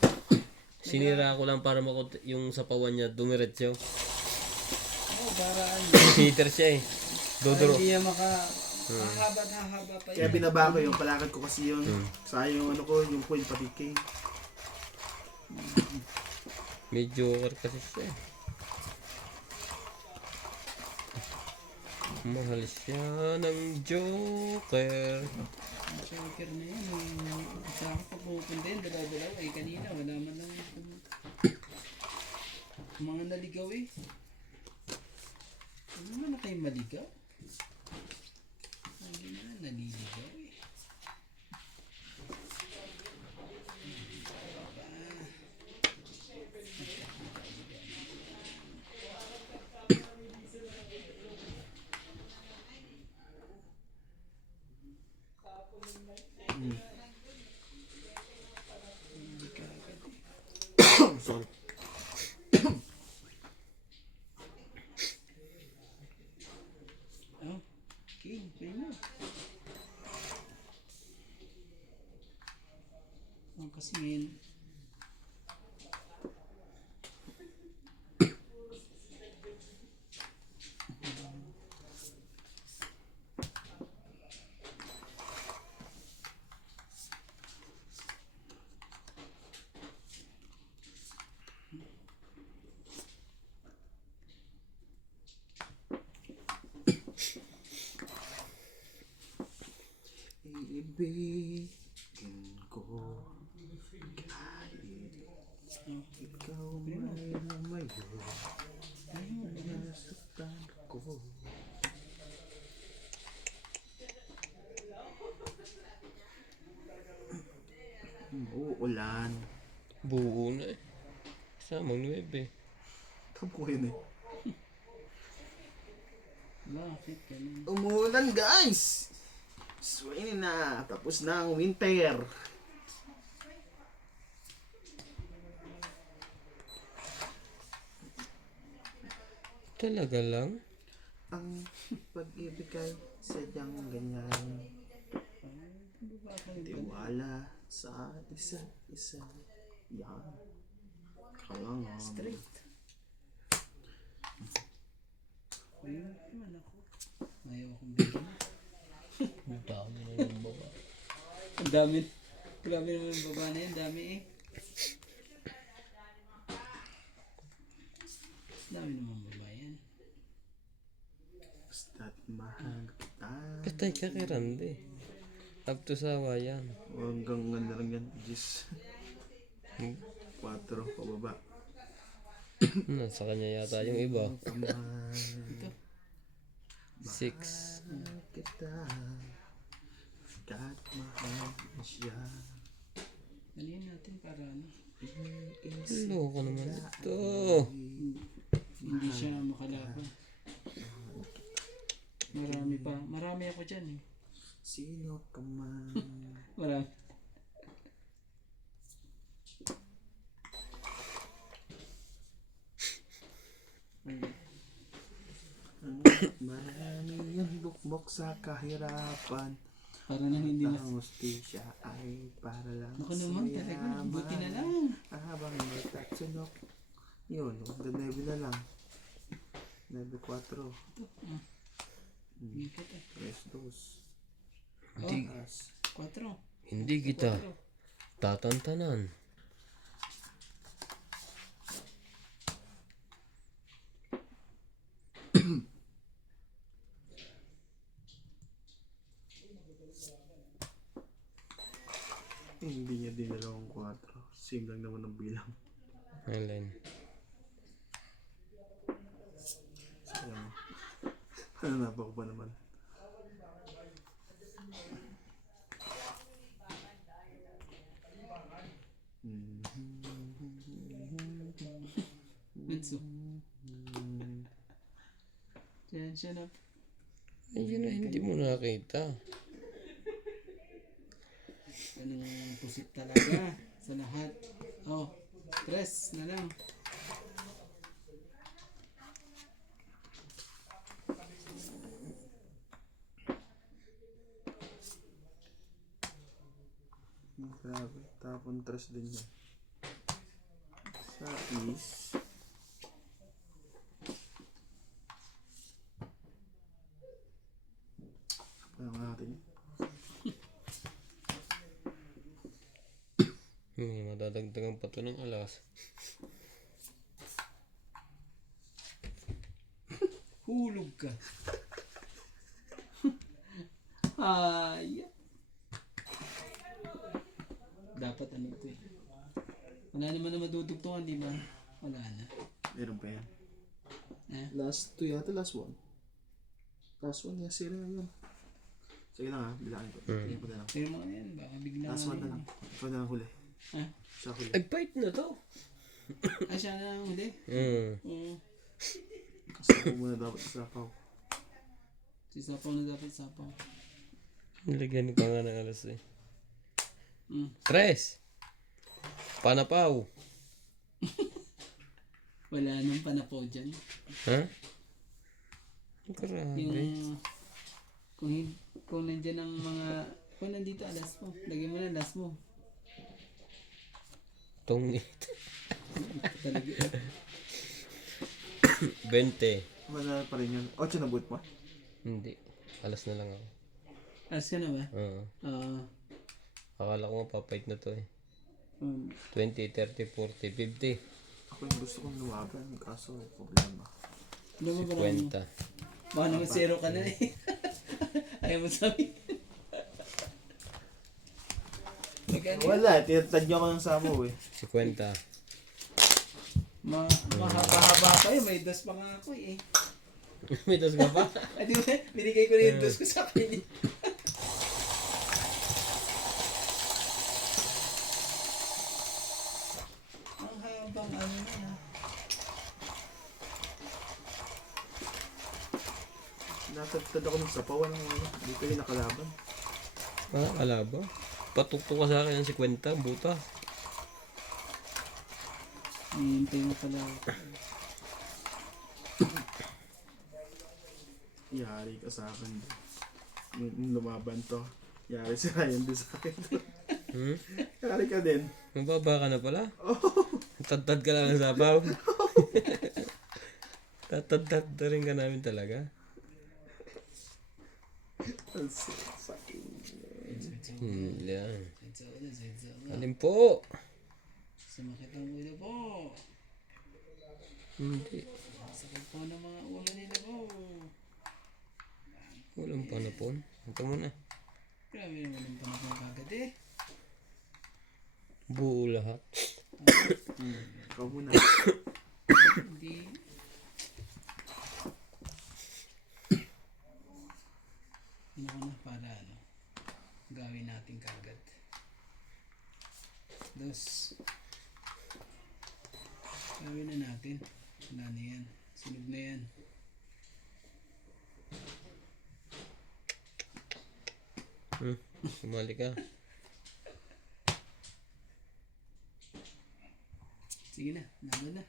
Sinira ko lang para yung sapawan niya dumiretso. Oo, para ano. Cheater siya eh. Dodoro. Hindi niya mahaba na haba pa Kaya yun. binaba ko yung palakad ko kasi yun. Sayang yung ano ko, yung point pati king. May joker kasi siya eh. Mahal siya ng joker. Ang Joker na yun. Sa akin pag pupunta yun, dalaw-dalaw eh. Kanina, wala man lang mga naligaw eh. Ano naman na kayo maligaw? Hindi na naliligaw eh. Sorry. Oh, okay, pwede mo. Oh, kasi ngayon, Ibigin ko kahit ikaw may lumayo. Nasaktan ko. Uulan. Buo na eh. Samang 9 eh. Tabo ko yun eh. bakit ganun? Umulan guys! Swing na! Tapos na ang winter! Talaga lang? Ang pag-ibig ay sadyang ganyan. Tiwala sa isa't isa. Yan. Kalangan. Straight. Ayun naman ako. Ayaw akong bigyan. Ang dami na yung baba. Ang dami. Grabe naman yung baba na yun. Dami eh. Dami naman baba. mahal kita. Patay ka kay Randy. Up to sawa yan. Hanggang ganda lang yan. Jis. 4 pababa. Sa kanya yata yung iba. Kamahal 6. kita. Kahit mahal mo siya. Aliyan natin para ano. Loko naman ito. Hindi siya makalaban. Marami pa. Marami ako dyan eh. Sino ka man. Marami. Marami yung lukmok sa kahirapan. Para nang hindi na. Ang hustisya ay para lang Ako naman talaga. Buti na lang. Habang may tatsunok. Yun, the 9 na lang. 9-4. Hindi kita. 3-2. Hindi, 4. hindi kita tatantanan. Hindi niya dinalawang 4. Same lang naman ang bilang. Alin. Sayang. Hanap ako pa naman. Manso. Diyan siya na. Ayun na, hindi mo nakita. Anong pusit talaga sa lahat. Oh, 3 na lang. Grabe. Tapon 3 din yan. Sa is. Parang natin. Madadagdagan pa to ng alas. Hulog ka. Ay. Dapat ano ito eh. Wala naman na madudugtungan, di ba? Wala na. Meron pa yan. Eh? Last 2 yata, last 1. Last 1 yan, sira yan. Sige lang ha, bilangin ko. Tingnan ko na lang. Pero mga yan, baka bigla Last 1 na lang. Ikaw na lang huli. Ha? Sa huli. Ay, fight na to. Ah, siya na ang huli? Oo. Kasi ako muna dapat sa sapaw. Si Sapaw na dapat Sapaw. Nilagyan ko nga ng alas eh. 3. Mm. Panapaw. Wala nang panapaw dyan. Ha? Grabe. Yung kung nandyan ang mga kung nandito alas mo, lagyan mo na alas mo. Tungit. Talaga. 20. Wala pa rin yun. 8 na boot mo? Hindi. Alas na lang ako. Alas ka na ba? Oo. Akala ko nga papait na to eh. 20, 30, 40, 50. Ako yung gusto kong lumaban. Kaso problema. Ano ba ba? 50. Baka naman zero ka na eh. Ayaw mo sabi. Wala, tinatad niyo ako ng sabaw eh. 50. Mahaba-haba pa yun. May dos pa nga ako eh. May dos ka pa? Ah, di ba? Binigay ko na yung dos ko sa akin. Ang habang ano na. Natagtad ako ng sapaw. Ano, hindi ko yung nakalaban. Alaba. Patukto ka sa akin ng 50, buta. Hihintay mo pala. Yari ka sa akin. Yung lumaban to. Yari si Ryan din sa akin. Yari ka din. Mababa ka na pala? Tad-tad ka lang ng sabaw. Tatad-tad na rin ka namin talaga. Ang sakin. Yan. Alin po? Sumakit ang ulo po. Hindi. Sakit po ng mga ulo nila po. Walang panapon. Ito muna. Grabe naman ang panapon kagad eh. Buo lahat. Ikaw muna. Hindi. Ano ko na para ano, gawin natin kagad. Dos. Gawin na natin. Wala na yan. Sunog na yan. Sumali ka. Sige na, laban na.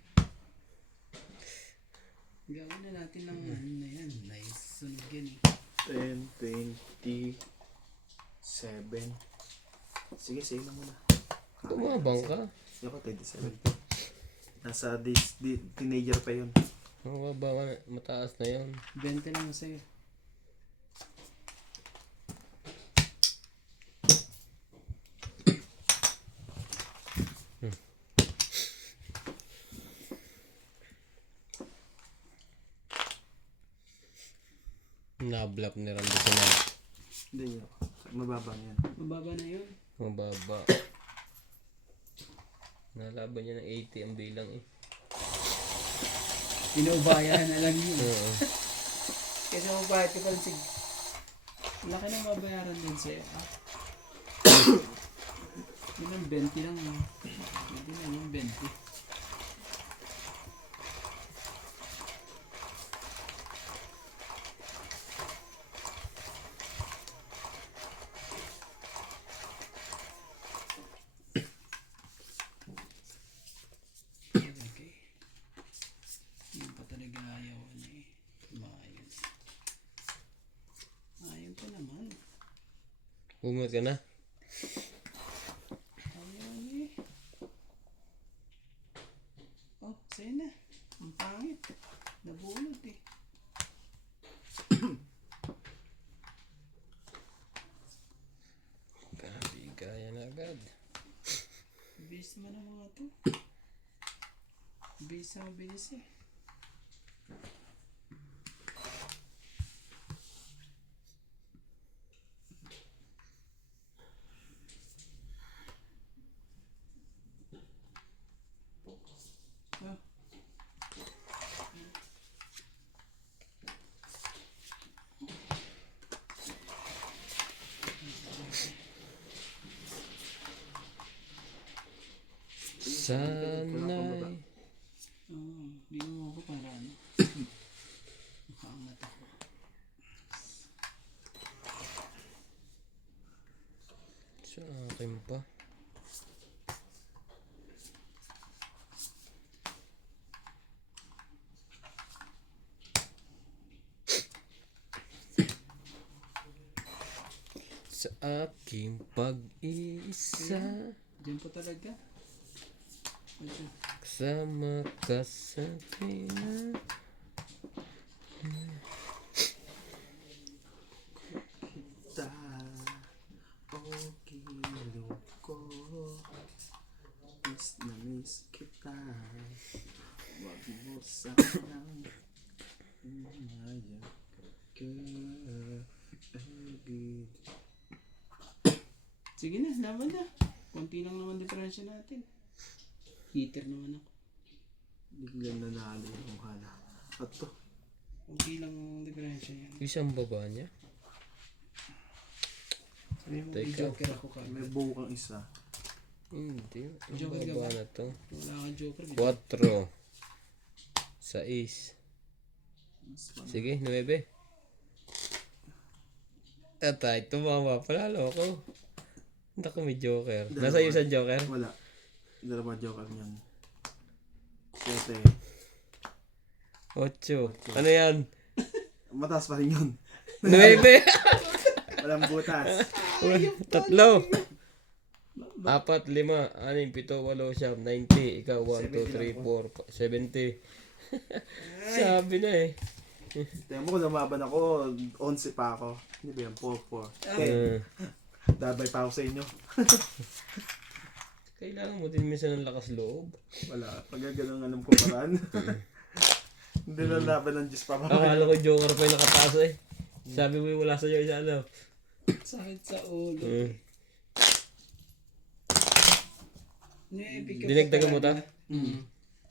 Gawin na natin ng ano na yan. Nice. Sunog yan eh. 10, 20, 7. Sige, sige na muna. Tumabang ka. Ako 27. Nasa teenager pa yun. Mababa ka. Mataas na yun. 20 lang sa'yo. Nablap ni Randy Sinal. Hindi yun. Mababang yan. Mababa na yun. Mababa. Nalaban niya ng 80 ang bilang eh. Inuubayan na lang yun. Oo. Kasi mabayad ka pala sig. Laki na mabayaran din sa'yo. Yun ang 20 lang. Pwede na yung 20. Okay. Yun pa talaga ayaw na eh. Maayos. Ayaw pa naman. Umot ka na. Ayaw eh. Oh, sa'yo na. Ang pangit. Nabulot eh. Grabe, kaya na agad. Bilis naman ang mga to. Bilis na mabilis eh. Ah. Sanay. Hindi mo ako para ano. Makaangat ako. Sa akin pa. Sa aking pag-iisa, Diyan po talaga. Medyo. kasama ka sa kanya. Ta, okay, ko. Miss na miss kita. Wag mo sanang umayak ka. Agad. Sige na, laban na. Konti lang naman diferensya natin. Heater naman ako. Biglang nanalo yung hala. At to, Konti lang ang diferensya yan. Isang baba niya. Sabi mo, Teka. may joker ako kagad. may buo kang isa. Hindi. Ang Joker ka baba ba? na to. Wala kang joker. 4. 6. Mas pa- Sige, 9. Atay, tumama. Palalo ako. Hindi ako may joker. Nasa iyo sa joker? Wala. Dalawa joker niyan. 7. 8. Ano yan? Mataas pa rin yun. 9. Walang butas. 3. 4, 5, 6, 7, 8, 90. Ikaw, 1, 2, 3, 4, 70. Sabi na eh. Tingnan mo kung lumaban ako, 11 pa ako. Hindi ba yan? 4, 4. Uh, Dabay pa ako sa inyo. kailangan mo din minsan ng lakas loob. Wala. Pag ganun alam ko paraan. Hindi na laban ng Diyos pa. Akala ko joker pa yung nakataas eh. Sabi mo wala sa'yo isa ano. Sakit sa ulo. Dinagdagan mo ta?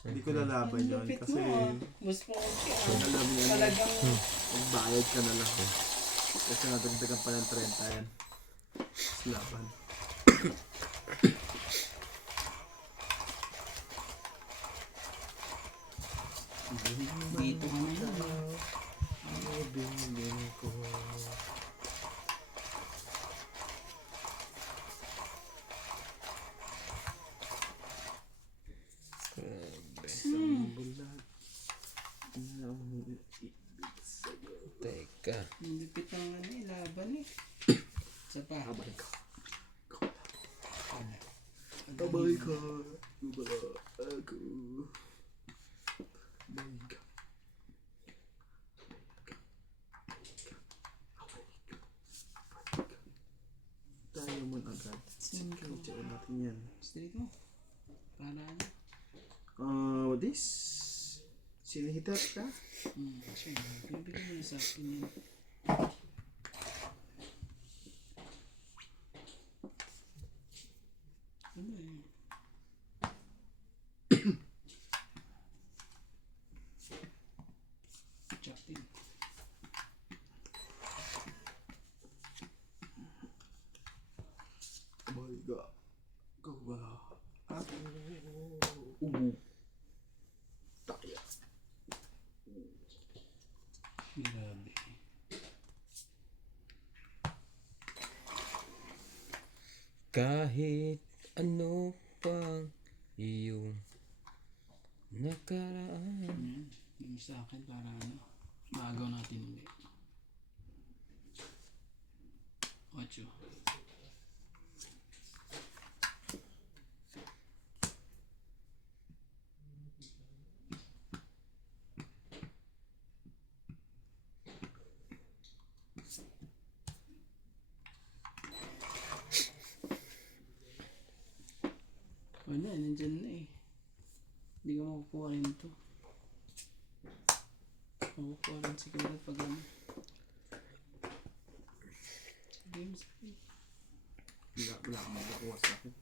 Hindi ko lalaban yun Lupit kasi mo ah. Mas okay ah. alam mo yan, Talagang magbayad ka na lang. Kasi nadagdagan pa ng 30 yan. Laban. dito ka na yun. Teka. Ang lupit ng ano eh, laban eh. Isa pa. Abay ka. Abay ka. Wala ako. Abay ka. Tayo mo agad. Sige, tsaw natin yan. Straight mo. Para ano? This? Sinihitap ka? Siya, pinabigyan mo na sa akin yan. Ano eh? Chatting. Abay ka. Go ba? Ako. Ubu. Tayo. Grabe. Kahit ano pang iyong nakaraan. Yan. Yung sa akin para ano. Maagaw natin ulit. 8. Wala, nandyan na eh. Hindi ka makukuha rin ito. Makukuha rin siguro pag ano. Games. Wala ka magkakuha sa akin.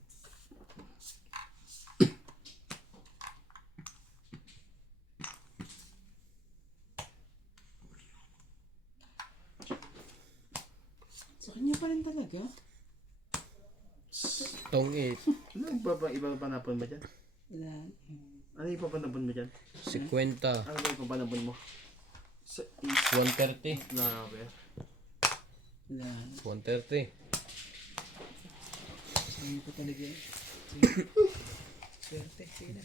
Sa kanya pa rin talaga. Tong 8. Ano yung ibang panapon mo dyan? Wala. Ano yung papanapon mo dyan? 50. Ano ba yung papanapon mo? Sa 130. Grabe. Wala. 130. Sa kanya pa talaga eh. Sige. Swerte. Sige na.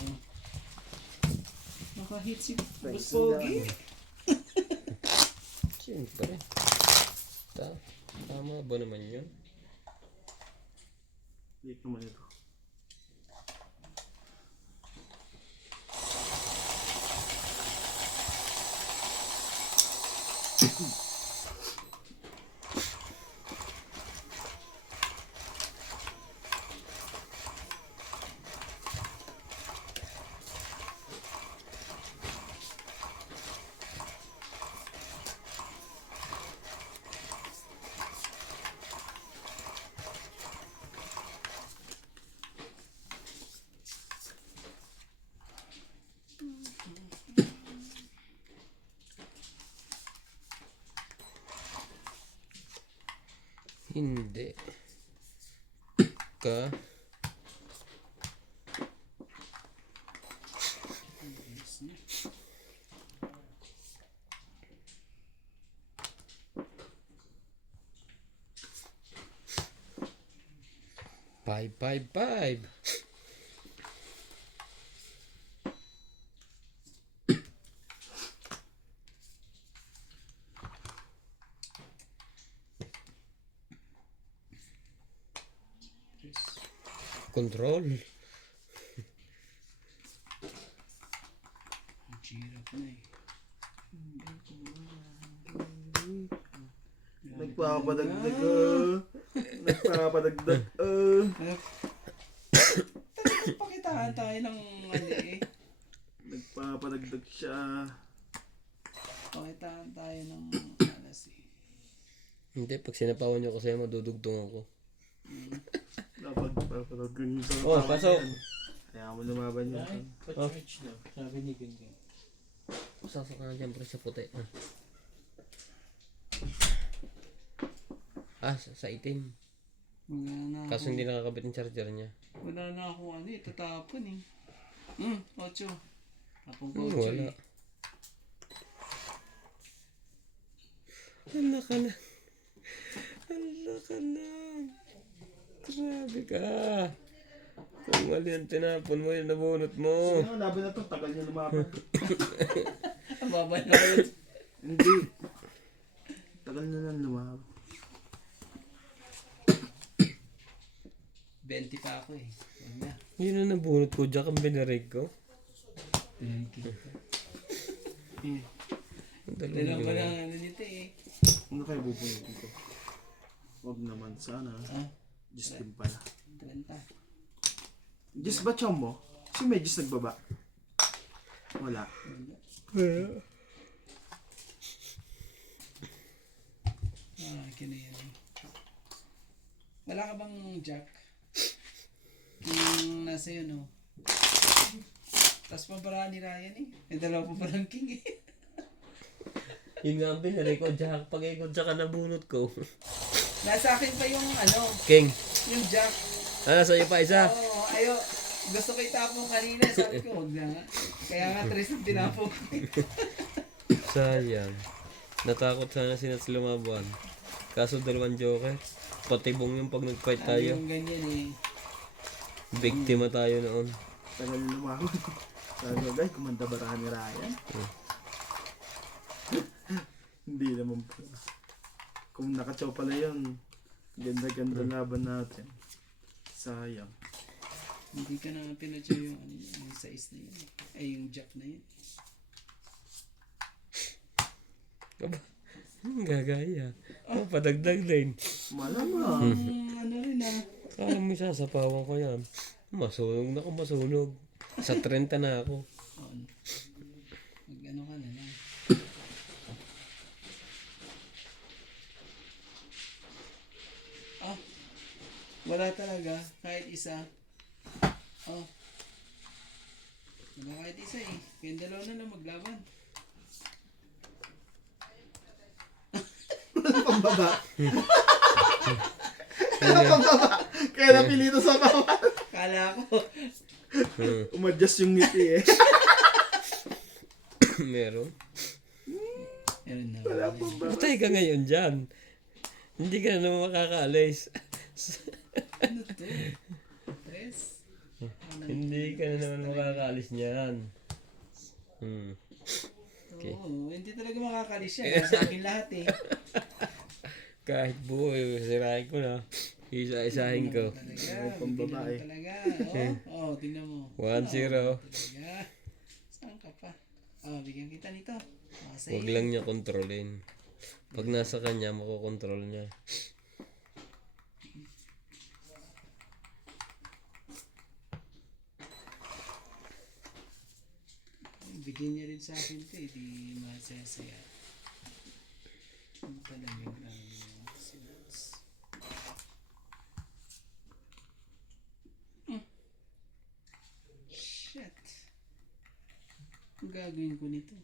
Oh. Nakahit si Boss Pogi. Siyempre. Tama ba naman yun? Late naman ito. Hindi. Ka. Five. Control. Ang hirap na eh. Nagpapadagdag Nagpapadagdag Talagang pakitaan tayo ng mali eh. Nagpapadagdag siya. Pakitaan tayo ng alas eh. Hindi, pag sinapawan niyo ko sa'yo, madudugtong ako. Dapat papalagin sa Oh, pasok. Kaya mo lumaban yun. Pa-church na. Sabi ni Gingging. Sasok ka na dyan, pre, sa puti. Sa itim. Wala na ako. Kaso hindi nakakabit yung charger niya. Wala na ako ano eh. Tatapon eh. 8. Tapong ko Wala. Hala ka na. Hala ka na. Grabe ka. Kung mali ang tinapon mo, yung nabunot mo. Ano, laban na to, tagal niya lumaban. Ang baba na kayo. Hindi. Tagal na lang lumaban. 20 pa ako eh. Huwag na. Yun ang nabunot ko, Jack ang binarig ko. Ang Dalawa dalawang pa yun. lang ano nito eh. Ano kayo bubunutin ko? Huwag naman sana. Ah, Diyos din pala. 30. Diyos ba chom mo? Si may Diyos nagbaba? Wala. Kina yan. Wala ka bang jack? Yung nasa yun oh. Tapos pabara ni Ryan eh. May dalawa pa palang king eh. Yun nga ang binarig ko, Jack. Pag ikot Jack ang nabunot ko. Nasa akin pa yung ano, King. yung jack. Sa'yo pa isa. Oo, ayo. Gusto ko itapon kanina. Sabi ko, huwag na nga. Kaya nga tres yung tinapon ko. Sayang. Natakot sana si Nats lumaban. Kaso dalawang joker. Patibong yung pag nag-fight Ano tayo. yung ganyan eh. Biktima tayo noon. Tagal na lumaban. Sabi ko, guys, kumanda barahan ni Ryan. Hindi naman pala. Kung nakachaw pala yun, ganda-ganda laban natin. Sayang. Hindi ka na pinadyo yung ano yun, yung size na yun. Ay, yung jack na yun. Aba, gagaya. Padagdag din. Malamang. Ano rin ah. Kala mo sasapawan ko yan. Masunog na ako, masunog. Sa 30 na ako. Mag ano ka na lang. Ah, wala talaga. Kahit isa. Oh. Wala kahit isa eh. Kaya dalawa na lang maglaban. Pambaba. Kaya pambaba. Kaya napilito sa bawat. Kala ko. Umadjust yung ngiti eh. Meron. Meron na. Wala pambaba. Patay ka ngayon dyan. Hindi ka na naman makakaalis. Ano to? Tres? Hindi ka na naman makakaalis niyan. Okay. Oo, hindi talaga makakalis yan. Sa akin lahat eh. Kahit buo, sirahin ko na. Isa-isahin ko. Talaga, pambabae. talaga. Oh, tingnan mo. 1-0. Talaga. Saan ka pa? Oh, bigyan kita nito. Masay. Huwag lang niya kontrolin. Pag nasa kanya, makokontrol niya. Bigyan niya rin sa akin ito eh. Di masaya-saya. Ano talaga yung sinats. Shit. Ang gagawin ko nito?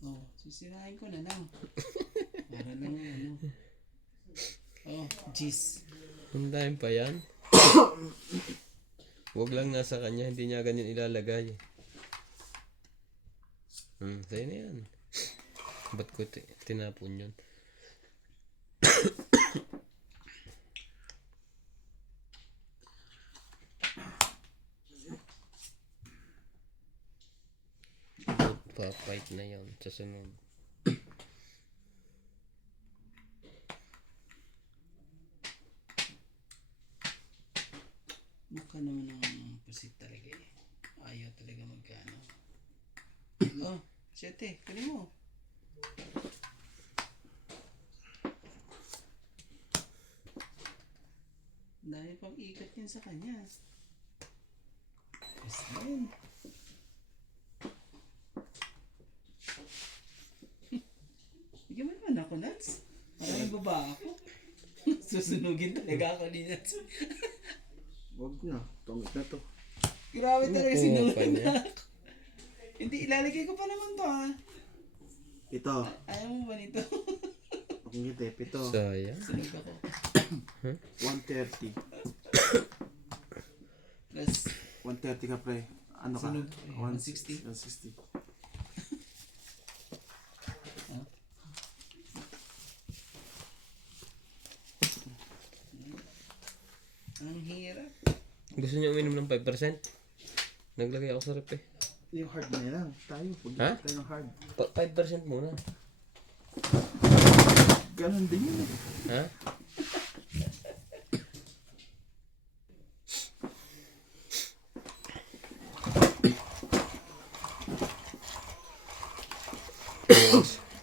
Oh, sisirahin ko na lang. Para lang ano. Oh, jeez. Hintayin pa yan. Huwag lang nasa kanya, hindi niya ganyan ilalagay. Sa'yo na yan. Ba't ko tinapon yun? Pa-fight na yun sa sunod. Mukha naman ng pusit talaga eh. Ayaw talaga magkano. Oh, 7. Kunin mo. Dahil pang ikot yun sa kanya. Yes, then. Bigyan mo naman ako, Nats. Maraming baba ako. Susunugin talaga ako ni Nats. Wag na. Tungit na to. Grabe talaga Nakuha pa sinunod niya. na. Hindi, ilalagay ko pa naman to ha. Ito. Ayaw mo ba nito? Ang ngiti. Ito. Sayang. Sunog ako. 130. Plus, 130 ka pre. Ano ka? Sunog. 160. 160. ang hirap. Gusto niyo uminom ng 5%? Naglagay ako sa rep eh. Yung hard na lang. Tayo. Pag Ha? tayo ng hard. 5% muna. Ganon din yun eh. Ha?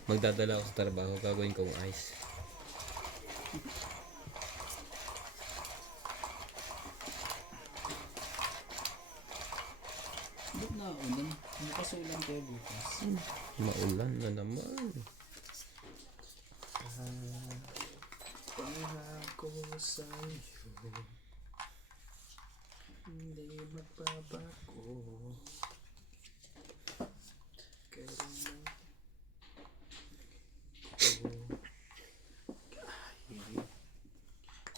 Magdadala ako sa trabaho, gagawin kong ice. Ba't na ulan? Bukas ulan kayo bukas. Maulan na naman. Pangako sa'yo, hindi magbabago. Kailanman ko kahit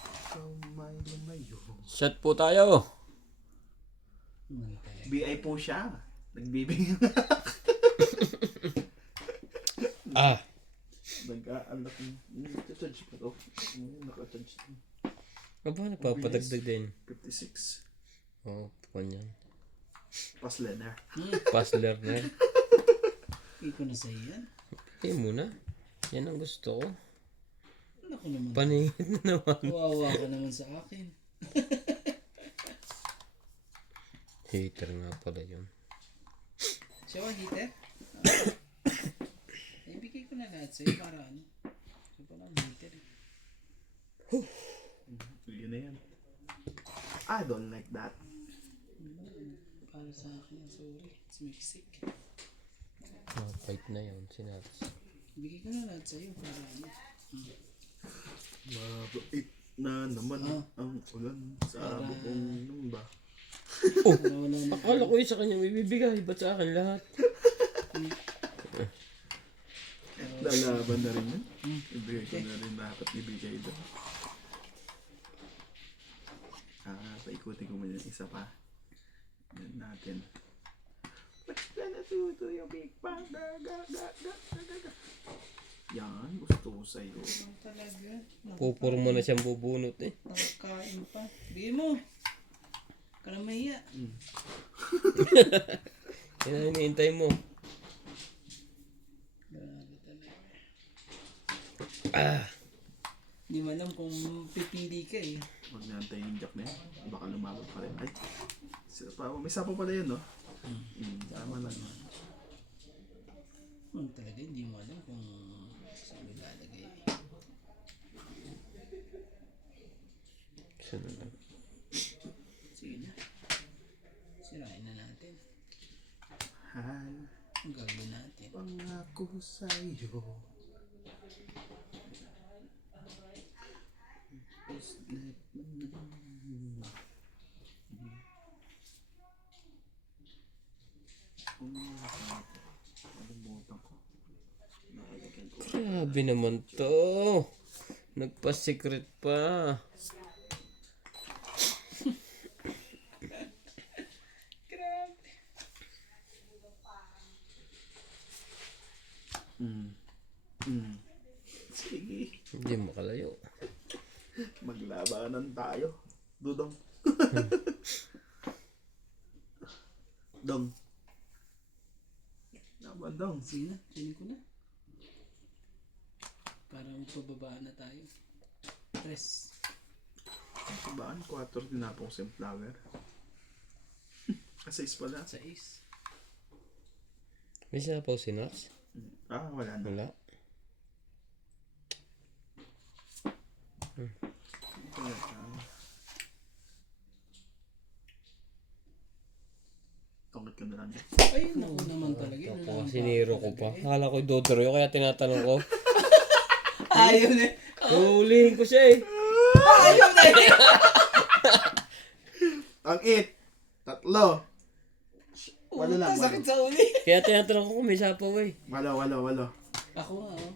ikaw may lumayo. Shot po tayo! BI po siya. Nagbibigay. Ah! Nag-aalak mo. Nag-charge pa to. Naka-charge to. Aba, nagpapadagdag din. 56. Oo, kanyan. Pas learner. Pass learner. Hindi ko na sa iyan. Eh muna. Yan ang gusto ko. Naku naman. Paningin na naman. Kawawa ka naman sa akin. Hater nga pala yun. Siya ba heater? Ibigay ko na lahat sa'yo para ano. Siya pa lang heater eh. Yun na yan. I don't like that. Para sa akin, sorry. It's Mexic. Fight na yun, sinabi. Ibigay ko na lahat sa'yo para ano. Mabait na naman ang ulan sa bukong numba. Para wala na. Akala ko yung sa kanya may bibigay. Ba't sa akin lahat? Lalaban na rin yun. Ibigay ko na rin dapat ibigay doon. Paikutin ko muna yung isa pa. Yan natin. What's gonna do to your big panda? Yan, gusto ko sa'yo. Ano talaga? Pupuro mo na siyang bubunot eh. Nakakain pa. Bigay mo. Ka na mahiya. Yan ang hinihintay mo. Grabe talaga. Ah! Hindi mo alam kung pipili ka eh. Huwag na antayin yung jack na yan. Baka lumabot pa rin. Ay, may sapa pala yun, no? Tama na. Talaga, hindi mo alam kung saan ilalagay. Sino na? Sige na. Sirain na natin. Hal, Ang gagawin natin. pangako sa'yo. Grabe naman to. Nagpa-secret pa. Grabe. Sige, Hindi makalayo. maglabanan tayo. Dudong. Dong. Laban dong. Sige na, piling ko na. Para magpababaan na tayo. Tres. Baan? 4 tinapong sunflower. Kasi is pala. Sa is. May sinapaw si Nars? Wala na. Wala. Tungkit ka na lang. Ay, naku naman talaga. Yun Ako lang kasi niro ko pa. Akala ko dodoro kaya tinatanong ko. Ayaw na. Huhulihin ko siya eh. Ayaw na. Ang it. 3. Walo lang. Sakit Walo. sa uli. Kaya tinatanong ko kung may sapaw eh. Walo. Ako nga, oh.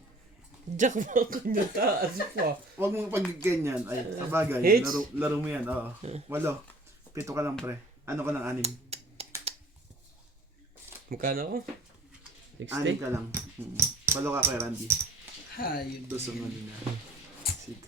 Jack mo kanya taas pa. Huwag mong pag-ganyan. Ay, sa bagay. Hits? Laro mo yan. Oo. 8. 7 ka lang, pre. Ano ka ng 6? Magkano ako? 6 60? ka lang. 8 ka kay Randy. Hayop. Doon sa kanina.